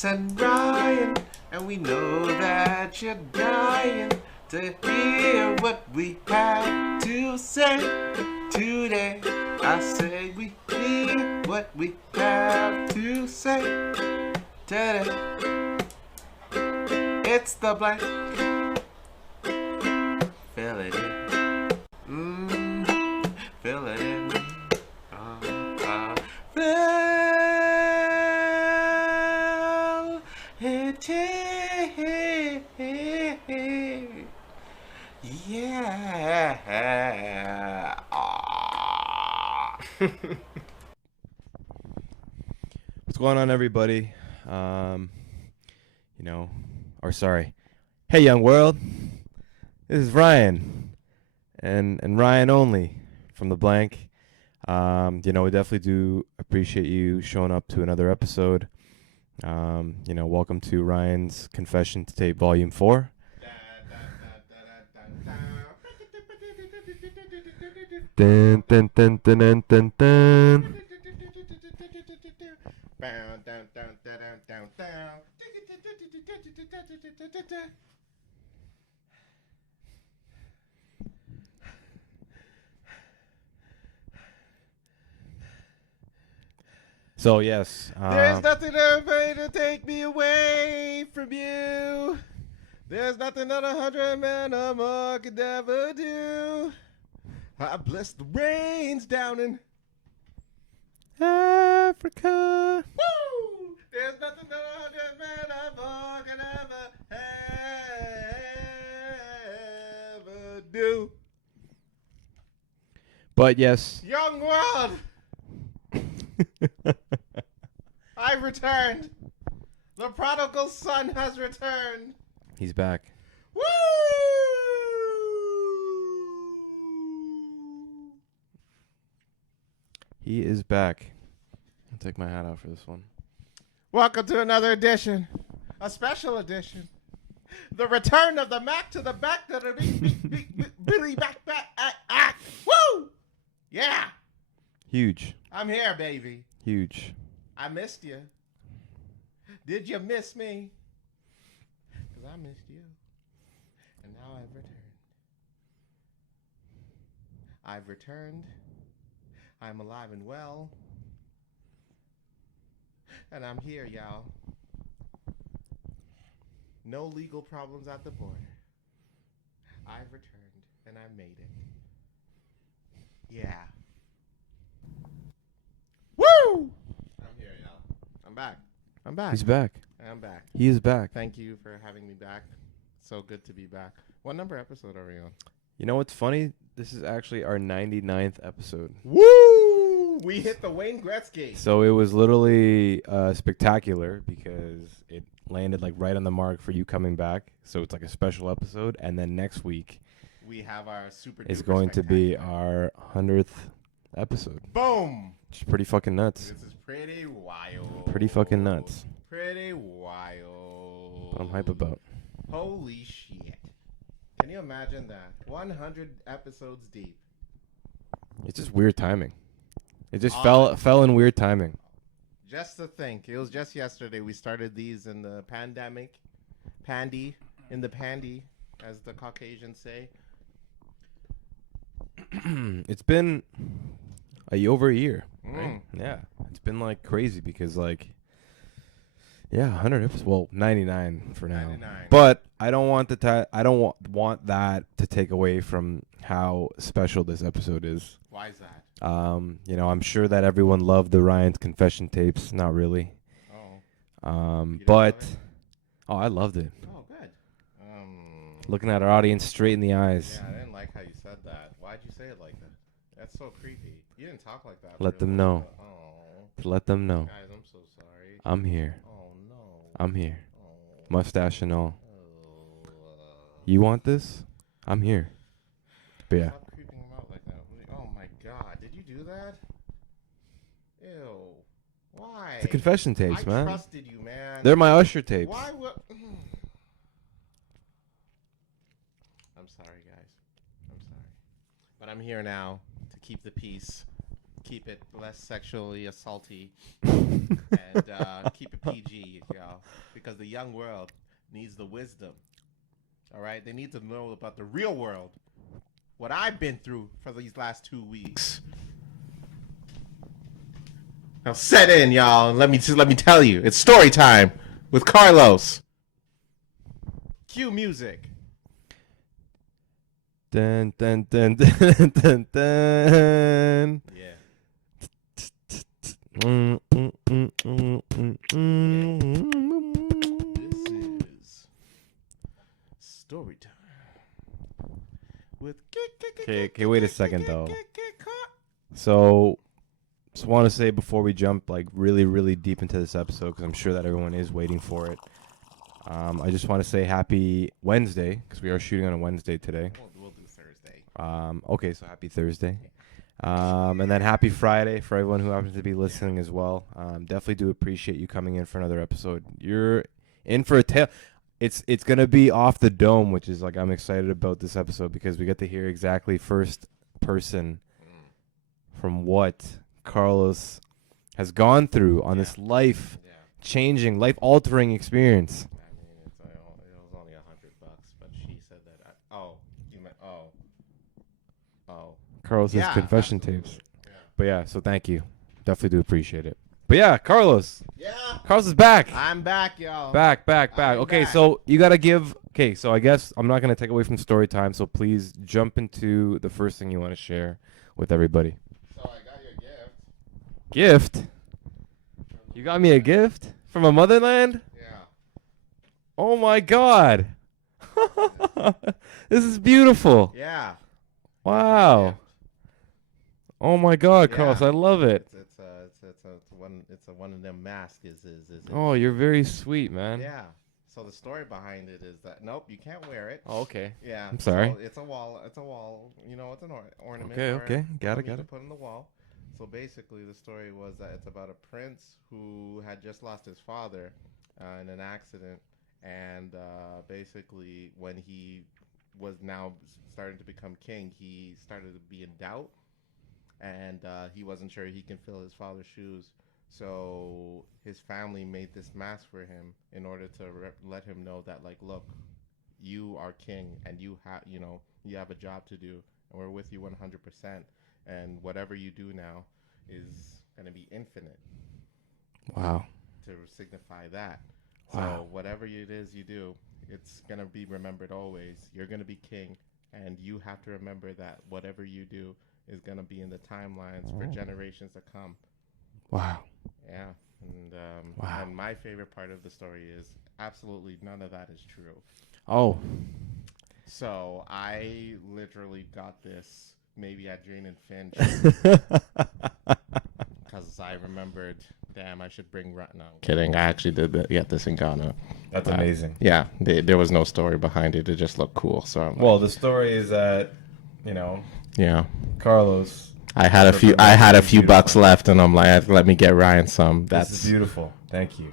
Chris and Ryan, and we know that you're dying to hear what we have to say today. I say we hear what we have to say today. It's the blank. Fill it in. Fill it in. Fill it in. Yeah. What's going on, everybody? Hey, young world. This is Ryan, and Ryan only from the blank. We definitely do appreciate you showing up to another episode. Welcome to Ryan's Confession to Tape Volume 4. Dun, dun, dun, dun, dun, dun, dun. So yes, There's nothing to take me away from you. There's nothing that 100 men or more could ever do. I bless the rains down in Africa. Woo! There's nothing that 100 men or more could ever do. But yes, Young world, I've returned. The prodigal son has returned. he's back. Woo! He is back. I'll take my hat off for this one. Welcome to another edition, a special edition. The return of the Mack to the back to the Billy back. Woo! Yeah, Huge. I'm here, baby. Huge. I missed you. Did you miss me? Because I missed you. And now I've returned. I've returned. I'm alive and well. And I'm here, y'all. No legal problems at the border. I've returned and I made it. Yeah. Woo! I'm here, y'all. I'm back. I'm back. He's back. I'm back. He is back. Thank you for having me back. So good to be back. What number episode are we on? You know what's funny? This is actually our 99th episode. Woo! We hit the Wayne Gretzky. So it was literally spectacular because it landed like right on the mark for you coming back. So it's like a special episode. And then next week We have our super is duper going to be spectacular. our 100th episode. Boom! Which is pretty fucking nuts. This is pretty wild. Pretty fucking nuts. Pretty wild. What I'm hype about. Holy shit. Can you imagine that? 100 episodes deep. It's just weird timing. It just fell in weird timing. Just to think, it was just yesterday we started these in the pandemic. In the pandy, as the Caucasians say. It's been over a year. Right? Mm. Yeah. It's been like crazy because 100 episodes. Well, 99 for now. 99. But I don't want want that to take away from how special this episode is. Why is that? I'm sure that everyone loved the Ryan's confession tapes. Not really. Oh. But love it? I loved it. Oh, good. Looking at our audience straight in the eyes. Yeah, I didn't like how you said that. Why'd you say it like that? That's so creepy. You didn't talk like that. Let them know. Oh. To let them know. Guys, I'm so sorry. I'm here. Oh, no. I'm here. Oh. Mustache and all. Oh. You want this? I'm here. But yeah. Stop creeping him out like that. Oh, my God. Did you do that? Ew. Why? The confession tapes, I man. trusted you, man. They're my Usher tapes. Why would... I'm sorry, guys. I'm sorry. But I'm here now to keep the peace. keep it less sexually assaulty and keep it PG, y'all, because the young world needs the wisdom. All right, they need to know about the real world, what I've been through for these last 2 weeks. Now set in, y'all. Let me tell you, it's story time with Carlos. Cue music. Dun dun dun dun dun dun. Yeah. This is story time with. Okay, wait a second though. So, just want to say before we jump like really deep into this episode, because I'm sure that everyone is waiting for it. I just want to say happy Wednesday, because we are shooting on a Wednesday today. We'll do Thursday. Okay, so happy Thursday. And then happy Friday for everyone who happens to be listening as well. Definitely do appreciate you coming in for another episode. You're in for a tale. It's gonna be off the dome, which is like I'm excited about this episode because we get to hear exactly first person from what Carlos has gone through on this life changing, life altering experience. I mean, it was only $100, but she said that. You meant Carlos's confession absolutely. tapes. Yeah. But yeah, so thank you. Definitely do appreciate it. But yeah, Carlos. Yeah. Carlos is back. I'm back, y'all. Back. I'm Okay, back. so you got to give. Okay, so I guess I'm not going to take away from story time. So please jump into the first thing you want to share with everybody. So I got your gift. Gift? You got me a gift from a motherland? Yeah. Oh my God. This is beautiful. Yeah. Wow. Yeah. Oh my God, Yeah. Carlos, I love it. It's a one of them masks. Is Oh, you're very sweet, man. Yeah. So the story behind it is that nope, you can't wear it. Oh, okay. Yeah. I'm sorry. So it's a wall. You know, it's an ornament. Okay. Got to it. put on the wall. So basically, the story was that it's about a prince who had just lost his father in an accident, and basically, when he was now starting to become king, he started to be in doubt, and he wasn't sure he can fill his father's shoes. So his family made this mask for him in order to let him know that, like, look, you are king, and you have a job to do, and we're with you 100%. And whatever you do now is going to be infinite. Wow. To signify that. Wow. So whatever it is you do, it's going to be remembered always. You're going to be king, and you have to remember that whatever you do is going to be in the timelines for generations to come. Wow. Yeah. And, wow. And my favorite part of the story is absolutely none of that is true. Oh. So I literally got this maybe at Jane and Finch because I remembered, damn, I should bring. No, I'm kidding. I actually did get this in Ghana. That's amazing. Yeah, there was no story behind it. It just looked cool. So I'm well, the story is that, yeah, Carlos. I had a few bucks left, and I'm like, let me get Ryan some. This is beautiful. Thank you.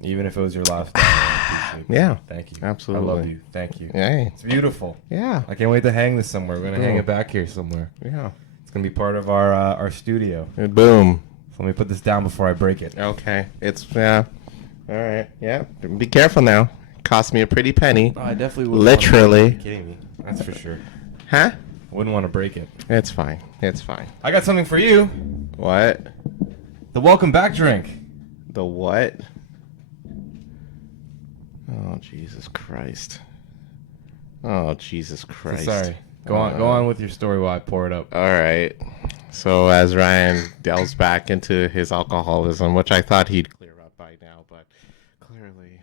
Even if it was your last time, I appreciate it. Yeah. Thank you. Absolutely. I love you. Thank you. Hey. It's beautiful. Yeah. I can't wait to hang this somewhere. We're going to hang it back here somewhere. Yeah. It's going to be part of our studio. Boom. So let me put this down before I break it. Okay. All right. Yeah. Be careful now. Cost me a pretty penny. No, I definitely would. Literally. Are you kidding me? That's for sure. Huh? Wouldn't want to break it. It's fine. It's fine. I got something for you. What? The welcome back drink. The what? Oh, Jesus Christ. Oh, Jesus Christ. Sorry. Go on with your story while I pour it up. All right. So as Ryan delves back into his alcoholism, which I thought he'd clear up by now, but clearly,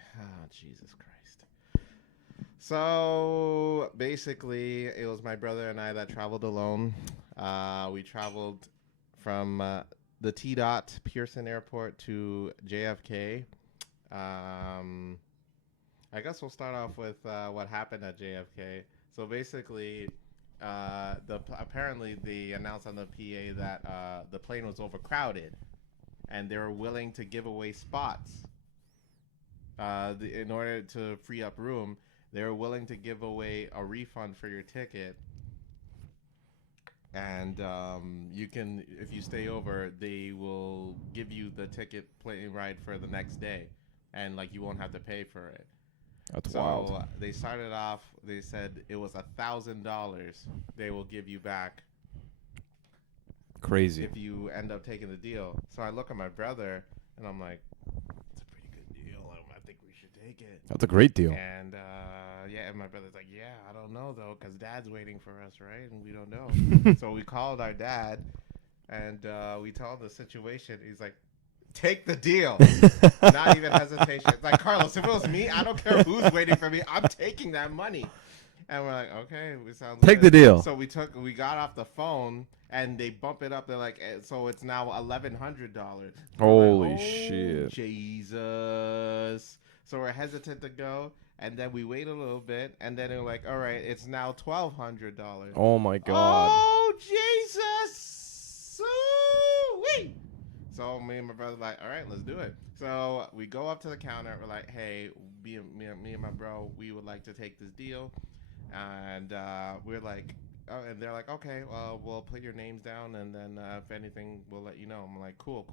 Jesus Christ. So basically, it was my brother and I that traveled alone. We traveled from the T-Dot Pearson Airport to JFK. I guess we'll start off with what happened at JFK. So basically, apparently they announced on the PA that the plane was overcrowded, and they were willing to give away spots. In order to free up room, they were willing to give away a refund for your ticket. And you can, if you stay over, they will give you the ticket plane ride for the next day, and like you won't have to pay for it. That's So wild. they started off. They said it was $1,000 they will give you back Crazy. if you end up taking the deal. So I look at my brother and I'm like, it's a pretty good deal. I think we should take it. That's a great deal. And yeah, and my brother's like, yeah, I don't know though, because Dad's waiting for us, right? And we don't know. So we called our dad, and we told him the situation. He's like, take the deal. Not even hesitation. It's like, Carlos, if it was me, I don't care who's waiting for me. I'm taking that money. And we're like, okay, we sound Take good. the deal. So we got off the phone, and they bump it up. They're like, so it's now $1,100. Holy like, shit. Jesus. So we're hesitant to go, and then we wait a little bit, and then they're like, all right, it's now $1,200. Oh my god. Oh, Jesus. Sweet. So me and my brother like, all right, let's do it. So we go up to the counter. We're like, hey, me and my bro, we would like to take this deal. And we're like, oh, and they're like, okay, well, we'll put your names down, and then if anything, we'll let you know. I'm like, cool,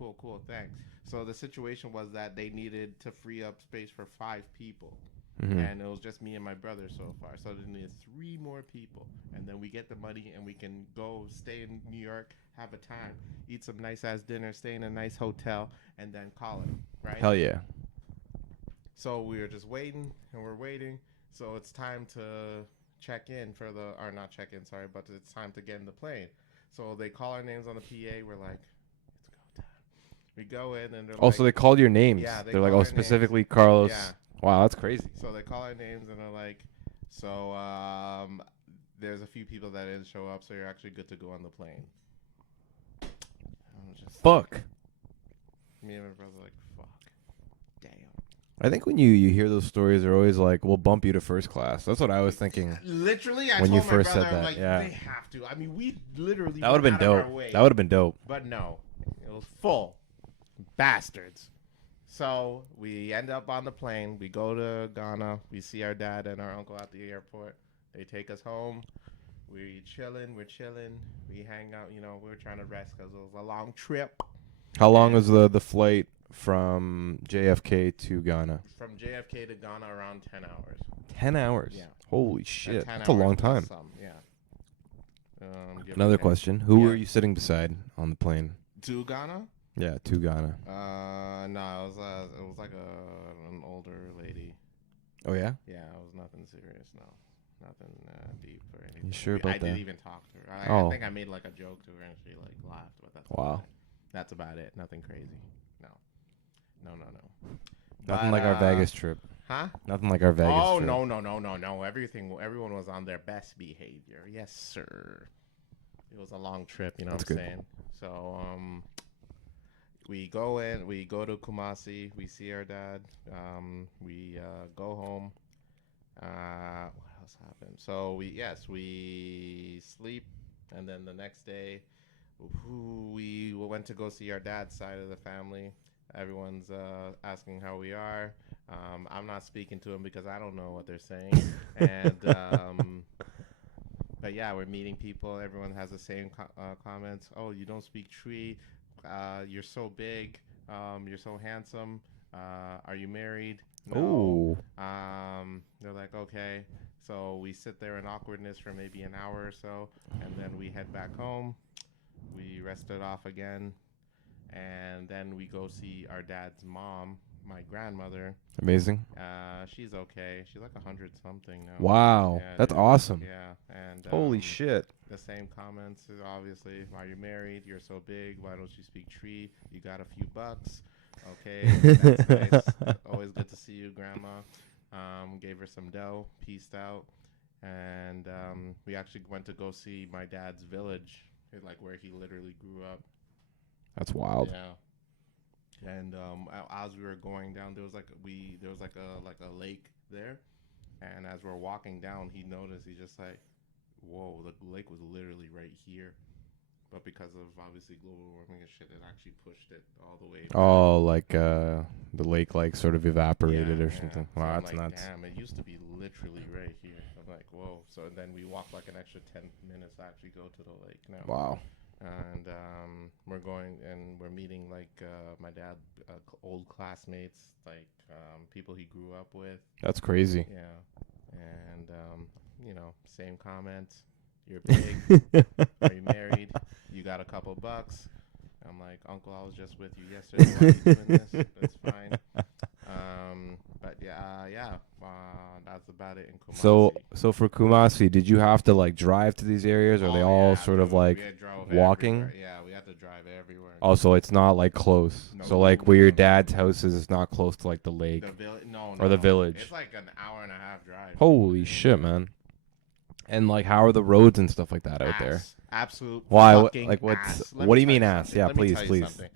thanks. So the situation was that they needed to free up space for 5 people. Mm-hmm. And it was just me and my brother so far. So they needed 3 more people. And then we get the money, and we can go stay in New York, have a time, eat some nice-ass dinner, stay in a nice hotel, and then call it, right? Hell yeah. So we were just waiting, and we're waiting. So it's time to check in for the, or not check in, sorry, but it's time to get in the plane. So they call our names on the PA. We're like, it's go time. We go in, and they're like, So they called your names. Yeah, They're like, call oh, our specifically names. Carlos. Yeah. Wow, that's crazy. So they call our names, and they're like, so there's a few people that didn't show up, so you're actually good to go on the plane. Fuck. Me and my brother like, fuck. Damn. I think when you hear those stories, they're always like, we'll bump you to first class. That's what I was thinking. Literally, I when told you my first brother, said that, I'm like, yeah. they have to. I mean, we literally That would have been dope. That would have been dope. But no, it was full. Bastards. So we end up on the plane. We go to Ghana. We see our dad and our uncle at the airport. They take us home. We're chilling. We hang out. You know, we were trying to rest because it was a long trip. How long was the flight from JFK to Ghana? From JFK to Ghana, around 10 hours. 10 hours? Yeah. Holy shit. 10 That's a long hours plus time. some, yeah. Another question. Who were you sitting beside on the plane? To Ghana? Yeah, to Ghana. No, it was like an older lady. Oh, yeah? Yeah, it was nothing serious, no. Nothing deep or anything. You sure about I that? didn't even talk to her. I think I made like a joke to her and she like laughed, but that's about it. Nothing crazy. No. Nothing like our Vegas trip. Huh? Nothing like our Vegas trip. Oh, no. Everyone was on their best behavior. Yes, sir. It was a long trip, you know what I'm saying? So, we go to Kumasi, we see our dad, we go home. What else happened? So we sleep, and then the next day we went to go see our dad's side of the family. Everyone's asking how we are. I'm not speaking to them because I don't know what they're saying. And but yeah, we're meeting people. Everyone has the same comments. Oh, you don't speak Tree. You're so big. You're so handsome. Are you married? No. They're like, okay. So we sit there in awkwardness for maybe an hour or so, and then we head back home. We rested off again, and then we go see our dad's mom, my grandmother. Amazing. She's okay. She's like 100-something now. Wow, Yeah, that's awesome. Yeah, and holy shit. The same comments, obviously. Are you married? You're so big. Why don't you speak Tree? You got a few bucks. Okay, that's nice. Always good to see you, Grandma. Gave her some dough, peaced out, and we actually went to go see my dad's village, like where he literally grew up. That's wild. Yeah. And as we were going down, there was like a lake there, and as we're walking down, he noticed. He's just like, "Whoa, the lake was literally right here." but because of obviously global warming and shit, it actually pushed it all the way back. Oh, like the lake like sort of evaporated or something. So Wow, I'm that's like, nuts. damn, it used to be literally right here. I'm like, whoa. So then we walked like an extra 10 minutes to actually go to the lake now. Wow. And we're going and we're meeting like my dad, old classmates, like people he grew up with. That's crazy. Yeah. And, same comments. You're big. Are you married? You got a couple bucks. I'm like, Uncle, I was just with you yesterday. Why are you doing this? That's fine. But that's about it in Kumasi. So for Kumasi, did you have to like drive to these areas, or are they all sort of like walking? Everywhere. Yeah, we had to drive everywhere. Oh, so it's not like close. No, so like where your dad's house is not close to like the lake or the village. It's like an hour and a half drive. Holy shit, man! And like, how are the roads and stuff like that out there? Absolute. Why? Fucking Like, ass. what do you mean ass? Something. Yeah, Let me please, tell you please. something.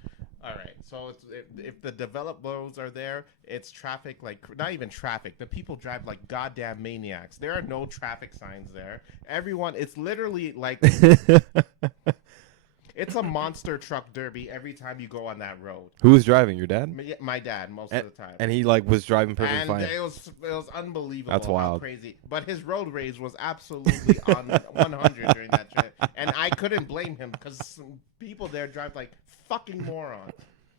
All right. So if the developed roads are there, it's traffic like not even traffic. The people drive like goddamn maniacs. There are no traffic signs there. Everyone, it's literally like it's a monster truck derby every time you go on that road. Who was driving? Your dad? My dad, most of the time. And he like was driving perfectly fine. It was unbelievable. That's wild. How crazy. But his road rage was absolutely on 100 during that trip, and I couldn't blame him because some people there drive like fucking morons.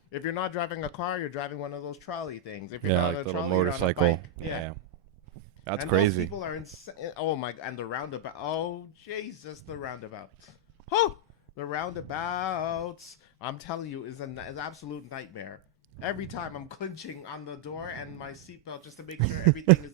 If you're not driving a car, you're driving one of those trolley things. If you're not like a little trolley, motorcycle. You're on a bike. Yeah. That's and crazy. Those people are insane. Oh my! And the roundabout. Oh Jesus, the roundabouts. Oh, the roundabouts. I'm telling you, is an absolute nightmare. Every time I'm clinching on the door and my seatbelt just to make sure everything is,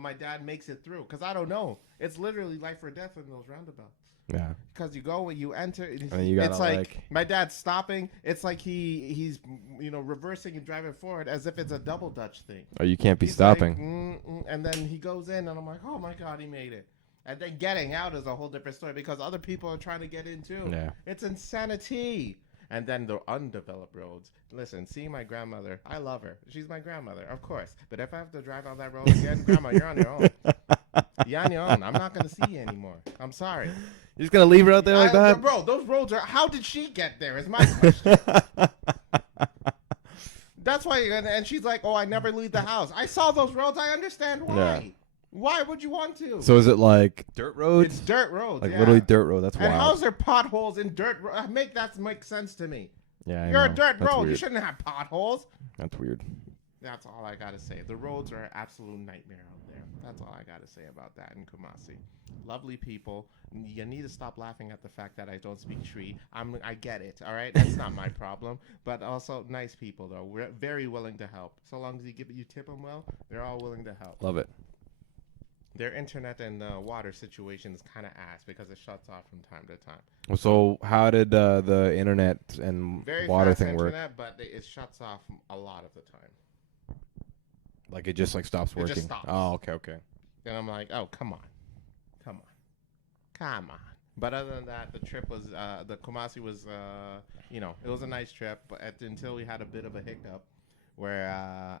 my dad makes it through. Because I don't know. It's literally life or death in those roundabouts. Yeah. Because you go and you enter. It's like my dad's stopping. It's like he's reversing and driving forward as if it's a double Dutch thing. Oh, you can't be stopping. Like, and then he goes in and I'm like, oh my God, he made it. And then getting out is a whole different story because other people are trying to get in too. Yeah. It's insanity. And then the undeveloped roads. Listen, seeing my grandmother, I love her. She's my grandmother, of course. But if I have to drive on that road again, Grandma, you're on your own. You're on your own. I'm not going to see you anymore. I'm sorry. You're just going to leave her out there like that? Bro, those roads are... How did she get there is my question. That's why... And she's like, oh, I never leave the house. I saw those roads. I understand why. Yeah. Why would you want to? So is it like dirt roads? It's dirt roads, like literally dirt road. That's wild. And how's there potholes in dirt road? Make sense to me. Yeah, You're a dirt road. Weird. You shouldn't have potholes. That's weird. That's all I gotta say. The roads are an absolute nightmare out there. That's all I gotta say about that in Kumasi. Lovely people. You need to stop laughing at the fact that I don't speak Tree. I get it. All right, that's not my problem. But also nice people though. We're very willing to help. So long as you tip them well, they're all willing to help. Love it. Their internet and water situation is kind of ass because it shuts off from time to time. So how did the internet and water thing work? Very fast internet, but it shuts off a lot of the time. Like it just like stops working? It just stops. Oh, okay. And I'm like, oh, come on. But other than that, the trip was, the Kumasi was, it was a nice trip but until we had a bit of a hiccup where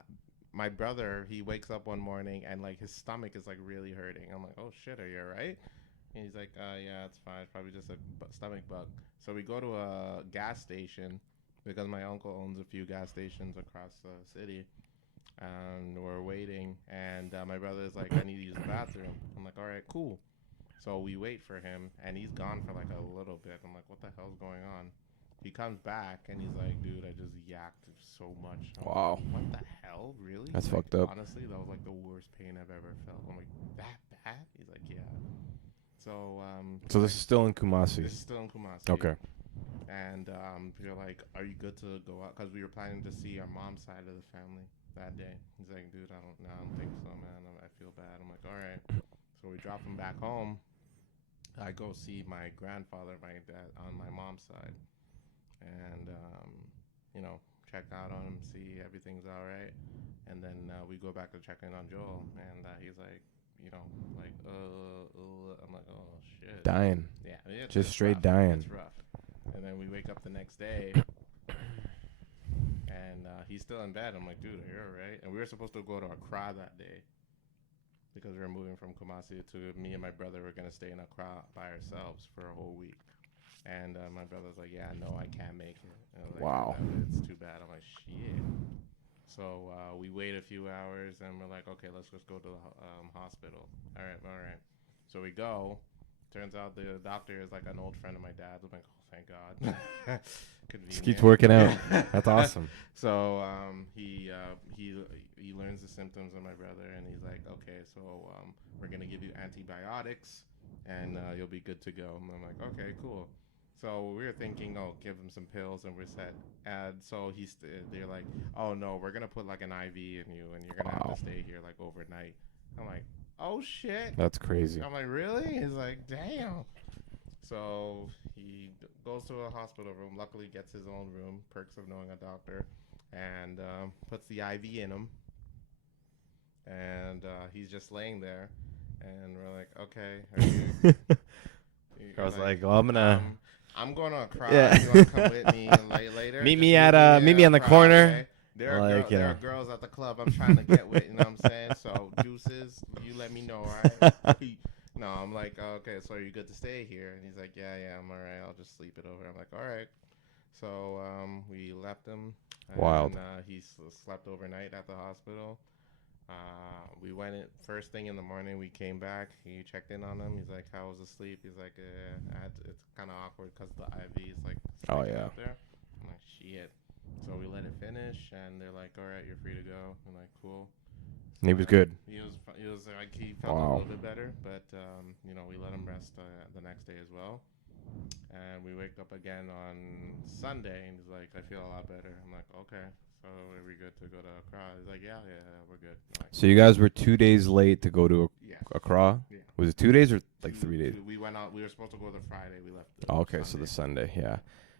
my brother, he wakes up one morning and like his stomach is like really hurting. I'm like, oh shit, are you alright? And he's like, yeah, it's fine. It's probably just a stomach bug. So we go to a gas station because my uncle owns a few gas stations across the city. And we're waiting. And my brother's like, I need to use the bathroom. I'm like, all right, cool. So we wait for him and he's gone for like a little bit. I'm like, what the hell's going on? He comes back and he's like, dude, I just yacked so much. Wow. Like, what the hell? Really? That's like, fucked up. Honestly, that was like the worst pain I've ever felt. I'm like, that bad? He's like, yeah. So this is still in Kumasi? This is still in Kumasi. Okay. And you're like, are you good to go out? Because we were planning to see our mom's side of the family that day. He's like, dude, I don't think so, man. I feel bad. I'm like, all right. So we drop him back home. I go see my grandfather, my dad, on my mom's side. And, check out on him, see everything's all right. And then we go back to check in on Joel. And he's like, I'm like, oh, shit. Dying. Yeah. Just straight rough. dying. It's rough. And then we wake up the next day. And he's still in bed. I'm like, dude, are you all right? And we were supposed to go to Accra that day. Because we were moving from Kumasi to me and my brother were going to stay in Accra by ourselves for a whole week. And my brother's like, yeah, no, I can't make it. And I was like, Wow. It's too bad. I'm like, shit. So we wait a few hours, and we're like, okay, let's just go to the hospital. All right. So we go. Turns out the doctor is like an old friend of my dad's. I'm like, oh, thank God. Just keeps Convenient. working out. That's awesome. So he learns the symptoms of my brother, and he's like, okay, so we're gonna give you antibiotics, and you'll be good to go. And I'm like, okay, cool. So we were thinking, oh, give him some pills, and we're set. And so they're like, oh no, we're gonna put like an IV in you, and you're gonna have to stay here like overnight. I'm like, oh shit. That's crazy. I'm like, really? He's like, damn. So he goes to a hospital room. Luckily, gets his own room. Perks of knowing a doctor, and puts the IV in him. And he's just laying there, and we're like, okay. Are you, I was like, well, I'm going to cry. Yeah. You want to come with me later? Meet Just me on the cry, corner. okay? There Like, are girls at the club I'm trying to get with. You know what I'm saying? So juices, you let me know, all right? No, I'm like, okay, so are you good to stay here? And he's like, yeah, I'm all right. I'll just sleep it over. I'm like, all right. So we left him. Wild. And he slept overnight at the hospital. We went in first thing in the morning. We came back. He checked in on him. He's like, "How was the sleep?" He's like, "It's kind of awkward because the IV is like Oh, yeah. out there." I'm like, "Shit." So we let it finish, and they're like, "All right, you're free to go." I'm like, "Cool." So And he was good. He was like he felt a little bit better, but we let him rest the next day as well. And we wake up again on Sunday, and he's like, "I feel a lot better." I'm like, "Okay, so are we good to go to Accra?" He's like, "Yeah, we're good." Like, So you guys were 2 days late to go to Accra? Yeah. Was it 2 days or like 3 days? We went out. We were supposed to go the Friday. We left. Oh, okay, so Sunday. the Sunday, yeah.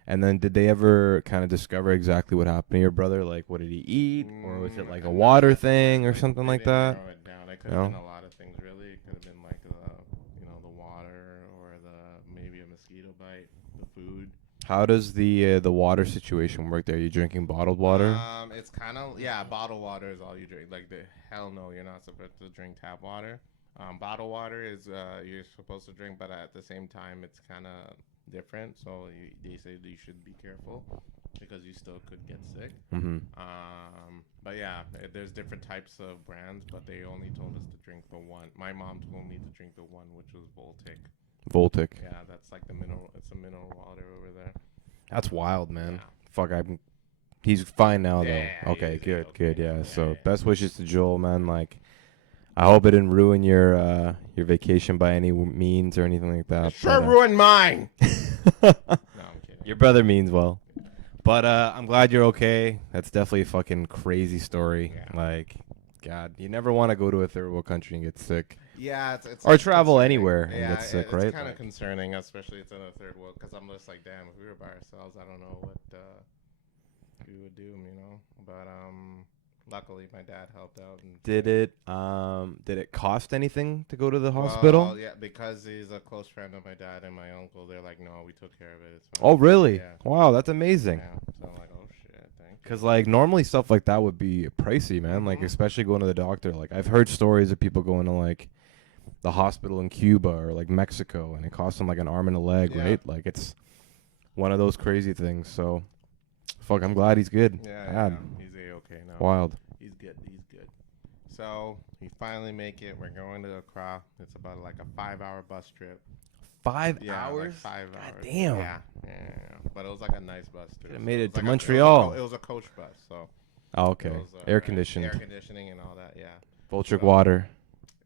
And then did they ever kind of discover exactly what happened to your brother? Like, what did he eat? Or was it like a water thing or something like that? Narrow it down. It could have been a lot of things, really. It could have been like the water, or maybe a mosquito bite, the food. How does the water situation work there? Are you drinking bottled water? It's kind of bottled water is all you drink. Like hell no, you're not supposed to drink tap water. Bottled water is you're supposed to drink, but at the same time, it's kind of different. So they say that you should be careful because you still could get sick. Mm-hmm. But yeah, there's different types of brands, but they only told us to drink the one. My mom told me to drink the one, which was Voltic. Voltic. Yeah, that's like the mineral. It's a mineral water over there. That's wild, man. Yeah. Fuck, he's fine now, Yeah, though. Okay, he's good, okay good, now. yeah. Yeah, So yeah. best wishes to Joel, man. Like, I hope it didn't ruin your vacation by any means or anything like that. It sure ruined mine. No, I'm kidding. Your brother means well. But I'm glad you're okay. That's definitely a fucking crazy story. Yeah. Like, God, you never want to go to a third world country and get sick. Yeah, it's Or travel concerning. anywhere and Yeah, get sick, it's right? kind of concerning, especially it's in a third world. Because I'm just like, damn, if we were by ourselves, I don't know what we would do, But luckily, my dad helped out. And Did it cost anything to go to the hospital? Well, yeah, because he's a close friend of my dad and my uncle. They're like, no, we took care of it. It's fine. Oh, really? Yeah. Wow, that's amazing. Yeah. So I'm like, oh shit, thank you. Because, like, normally stuff like that would be pricey, man. Like, Mhm. especially going to the doctor. Like, I've heard stories of people going to, like, the hospital in Cuba or, like, Mexico, and it costs them, like, an arm and a leg, Yeah. right? Like, it's one of those crazy things. So, fuck, I'm glad he's good. Yeah, God. he's A-okay now. Wild. He's good. So we finally make it. We're going to Accra. It's about like a 5-hour bus trip. 5 Yeah, hours? Like 5 hours. God damn. Yeah. But it was like a nice bus too. Could've made it to like Montreal. It was a coach bus, so. Oh, okay. It was, Air conditioned. Air conditioning and all that. Yeah. Voltric So- water.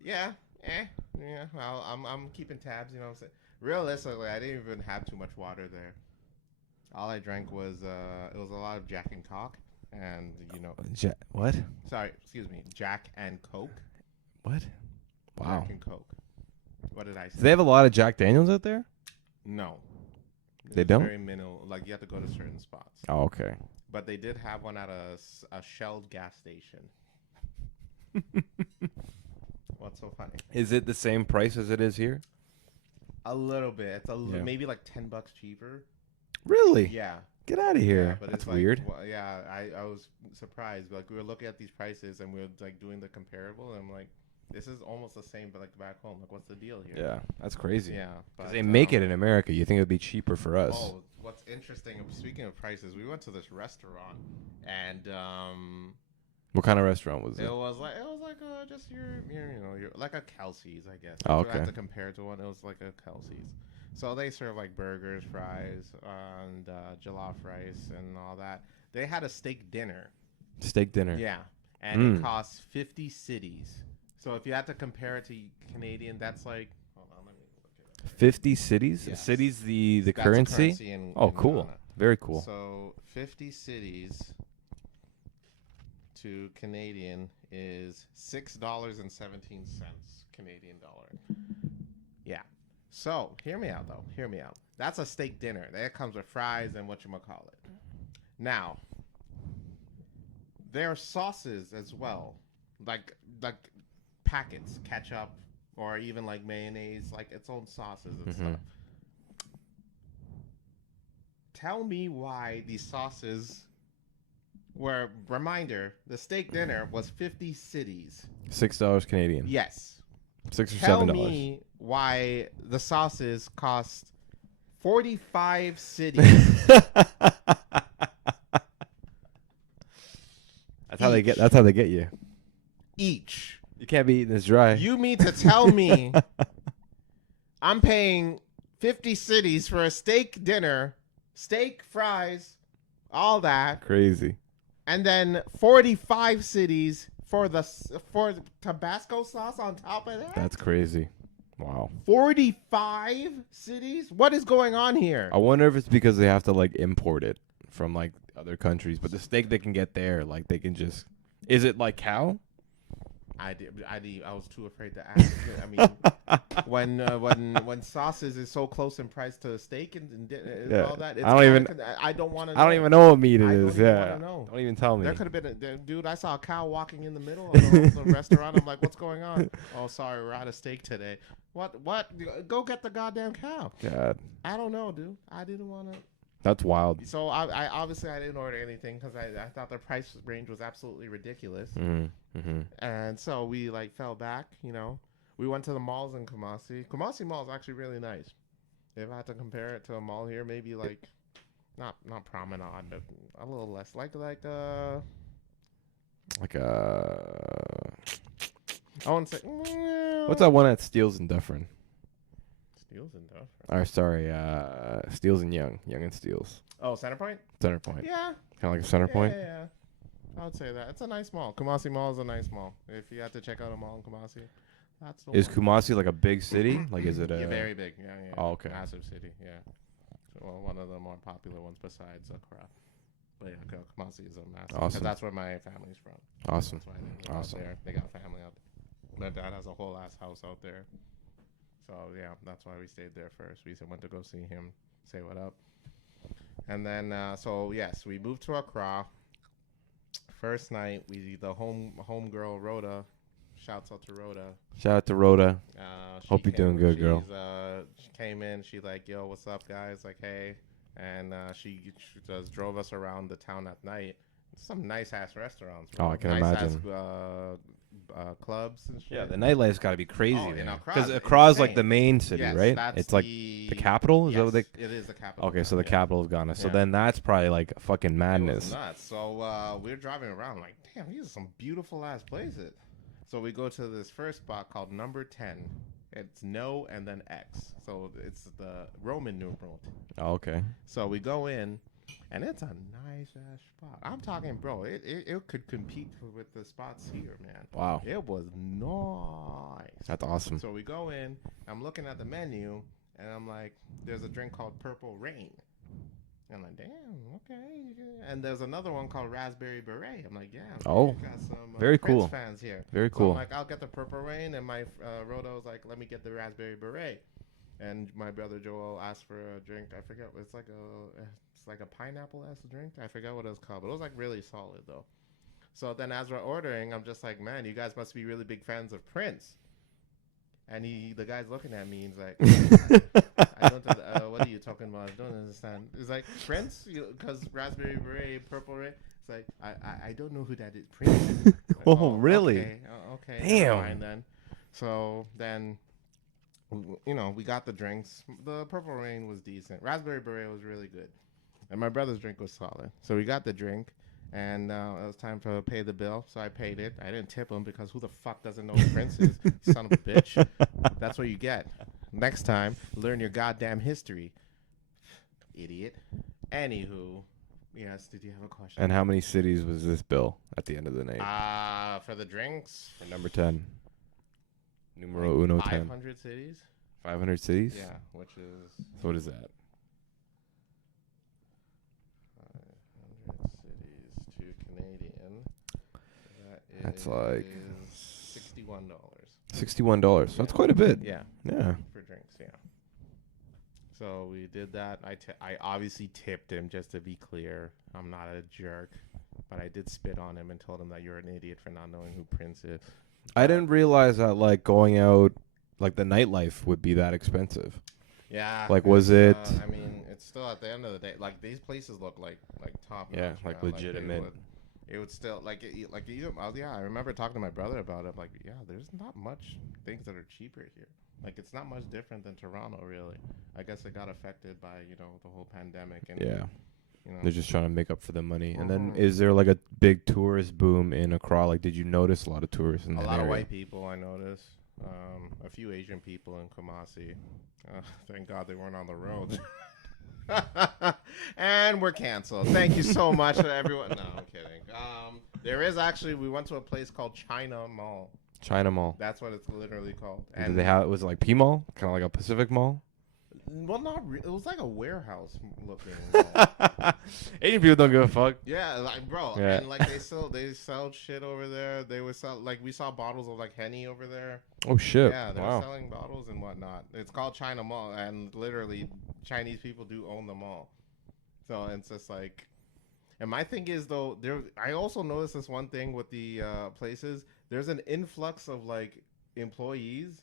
Yeah. Yeah. I'm keeping tabs. You know what I'm saying? Realistically, I didn't even have too much water there. All I drank was it was a lot of Jack and Coke, and What? excuse me, Jack and Coke. What? Wow. Jack and Coke. What did I say? Do they have a lot of Jack Daniels out there? No. They It's don't? Very minimal. Like, you have to go to certain spots. Oh, okay. But they did have one at a Shell gas station. What's so funny? Is it the same price as it is here? A little bit. It's Yeah. maybe like $10 cheaper. Really? Yeah. Get out of here. Yeah, but That's it's like, weird. Well, yeah, I was surprised. Like, we were looking at these prices and we were like doing the comparable. And I'm like, This is almost the same, but like back home. Like, what's the deal here? Yeah, that's crazy. Yeah, Because but they make it in America. You think it would be cheaper for us? Oh, what's interesting? Speaking of prices, we went to this restaurant, and What kind of restaurant was it? it was like just your like a Kelsey's, I guess. Oh, If I okay. had to compare it to one, it was like a Kelsey's. So they serve like burgers, fries, and jollof rice and all that. They had a steak dinner. Steak dinner. Yeah, and it costs 50 cities. So if you had to compare it to Canadian, that's like, hold on, let me look it up. 50 cities? Yes. Cities the That's a currency? Oh, in cool. Ghana. Very cool. So 50 cities to Canadian is $6.17 Canadian dollar. Yeah. So hear me out though. Hear me out. That's a steak dinner. That comes with fries and whatchamacallit. Now, there are sauces as well. Like packets, ketchup, or even like mayonnaise, like its own sauces and stuff. Tell me why these sauces were, reminder, the steak dinner was 50 cities. $6 Canadian. Yes. $6 or Tell $7. me why the sauces cost 45 cities. That's how they get you. Each. You can't be eating this dry. You mean to tell me I'm paying 50 cities for a steak dinner, steak, fries, all that, Crazy. and then 45 cities for Tabasco sauce on top of that? That's crazy. Wow. 45 cities? What is going on here? I wonder if it's because they have to like import it from like other countries, but the steak they can get there, like they can just. Is it like cow? I was too afraid to ask. I mean, when sauces is so close in price to steak and Yeah. all that, it's I don't want to. I don't even know what meat it I is. don't even Yeah. wanna know. Don't even tell me. There could have been dude. I saw a cow walking in the middle of the restaurant. I'm like, what's going on? Oh, sorry, we're out of steak today. What? Go get the goddamn cow. God. I don't know, dude. I didn't want to. That's wild. So I obviously I didn't order anything because I thought the price range was absolutely ridiculous. And so we like fell back. We went to the malls in Kumasi. Kumasi Mall is actually really nice. If I had to compare it to a mall here, maybe like not Promenade, but a little less like I wouldn't say. What's that one at Steels and Dufferin? Steels and Duff. Or sorry, Steels and Young and Steels. Oh, Centerpoint. Centerpoint. Yeah. Kind of like a Centerpoint. Yeah. I would say that it's a nice mall. Kumasi Mall is a nice mall. If you had to check out a mall in Kumasi, that's the Is one. Kumasi like a big city? Like, is it a? Yeah, very big. Yeah. Oh, okay. Massive city. Yeah. Well, one of the more popular ones besides Accra. But yeah, Kumasi is a massive. 'Cause Awesome. that's where my family's from. Awesome. That's why they live Awesome. out there. They got family out there. My dad has a whole ass house out there. So yeah, that's why we stayed there first. We went to go see him, say what up, and then so yes, we moved to Accra. First night, the home girl Rhoda, shouts out to Rhoda. Shout out to Rhoda. She Hope you're doing good, girl. She came in. She like, yo, what's up, guys? Like, hey, and she just drove us around the town at night. Some nice ass restaurants. Bro. Oh, I can nice imagine. Clubs and shit. Yeah, the nightlife's got to be crazy Oh, there. Accra's Because Accra's like insane. the main city, Yes, right? that's It's like the capital. Is that what they? It is the capital. Okay, so the capital of Ghana. So Yeah. then that's probably like fucking It was madness. nuts. So we're driving around like, damn, these are some beautiful ass places. So we go to this first spot called Number 10. It's no and then X. So it's the Roman numeral. Oh, okay. So we go in, and it's a nice ass spot. I'm talking, bro. It could compete with the spots here, man. Wow. It was nice. That's awesome. So we go in. I'm looking at the menu, and I'm like, there's a drink called Purple Rain. And I'm like, damn, okay. And there's another one called Raspberry Beret. I'm like, yeah. Oh, we got some very Prince cool. fans here. Very So cool. I'm like, I'll get the Purple Rain, and my Rhoda was like, let me get the Raspberry Beret. And my brother Joel asked for a drink. I forget. It's like a pineapple-esque drink. I forget what it was called, but it was like really solid though. So then as we're ordering, I'm just like, man, you guys must be really big fans of Prince. And the guy's looking at me and he's like, I don't what are you talking about? I don't understand. It's like, Prince? Because Raspberry Beret, Purple Rain. It's like I don't know who that is. Prince. Like, Oh, really? Okay, okay. Damn. Never mind then. So then, we got the drinks. The Purple Rain was decent. Raspberry Beret was really good, and my brother's drink was solid. So we got the drink, and it was time to pay the bill. So I paid it. I didn't tip him because who the fuck doesn't know who Prince is? You son of a bitch. That's what you get. Next time, learn your goddamn history, idiot. Anywho, yes. Did you have a question? And how many cities was this bill at the end of the night? For the drinks, For number 10. Numero uno 10. 500 cities. 500 cities? Yeah, which is So what is that? 500 cities to Canadian. That's like $61. $61. So that's quite a bit. Yeah, Yeah. for drinks. Yeah. So we did that. I obviously tipped him, just to be clear. I'm not a jerk, but I did spit on him and told him that you're an idiot for not knowing who Prince is. I didn't realize that like going out, like the nightlife would be that expensive. Yeah. Like, was it? I mean, it's still at the end of the day. Like, these places look like top. Yeah, notch, like man. legitimate. It would still yeah. I remember talking to my brother about it. Like, yeah, there's not much things that are cheaper here. Like, it's not much different than Toronto, really. I guess it got affected by the whole pandemic and Yeah. They're just trying to make up for the money. And then Mhm. is there like a big tourist boom in Accra? Like, did you notice a lot of tourists in a that lot area? of white people. I noticed a few Asian people in Kumasi. Thank God they weren't on the road. And we're canceled. Thank you so much to everyone. No, I'm kidding. There is actually, we went to a place called China Mall. China Mall. That's what it's literally called. Did And they have? Was it like P Mall? Kind of like a Pacific Mall? well, not really. It was like a warehouse looking mall. Asian people don't give a fuck. Yeah, like, bro. Yeah. And like they sell shit over there. They would sell, like, we saw bottles of like Henny over there. Oh shit! Yeah, they're Wow. selling bottles and whatnot. It's called China Mall, and literally Chinese people do own the mall. So it's just like, and my thing is though, I also noticed this one thing with the places. There's an influx of like employees,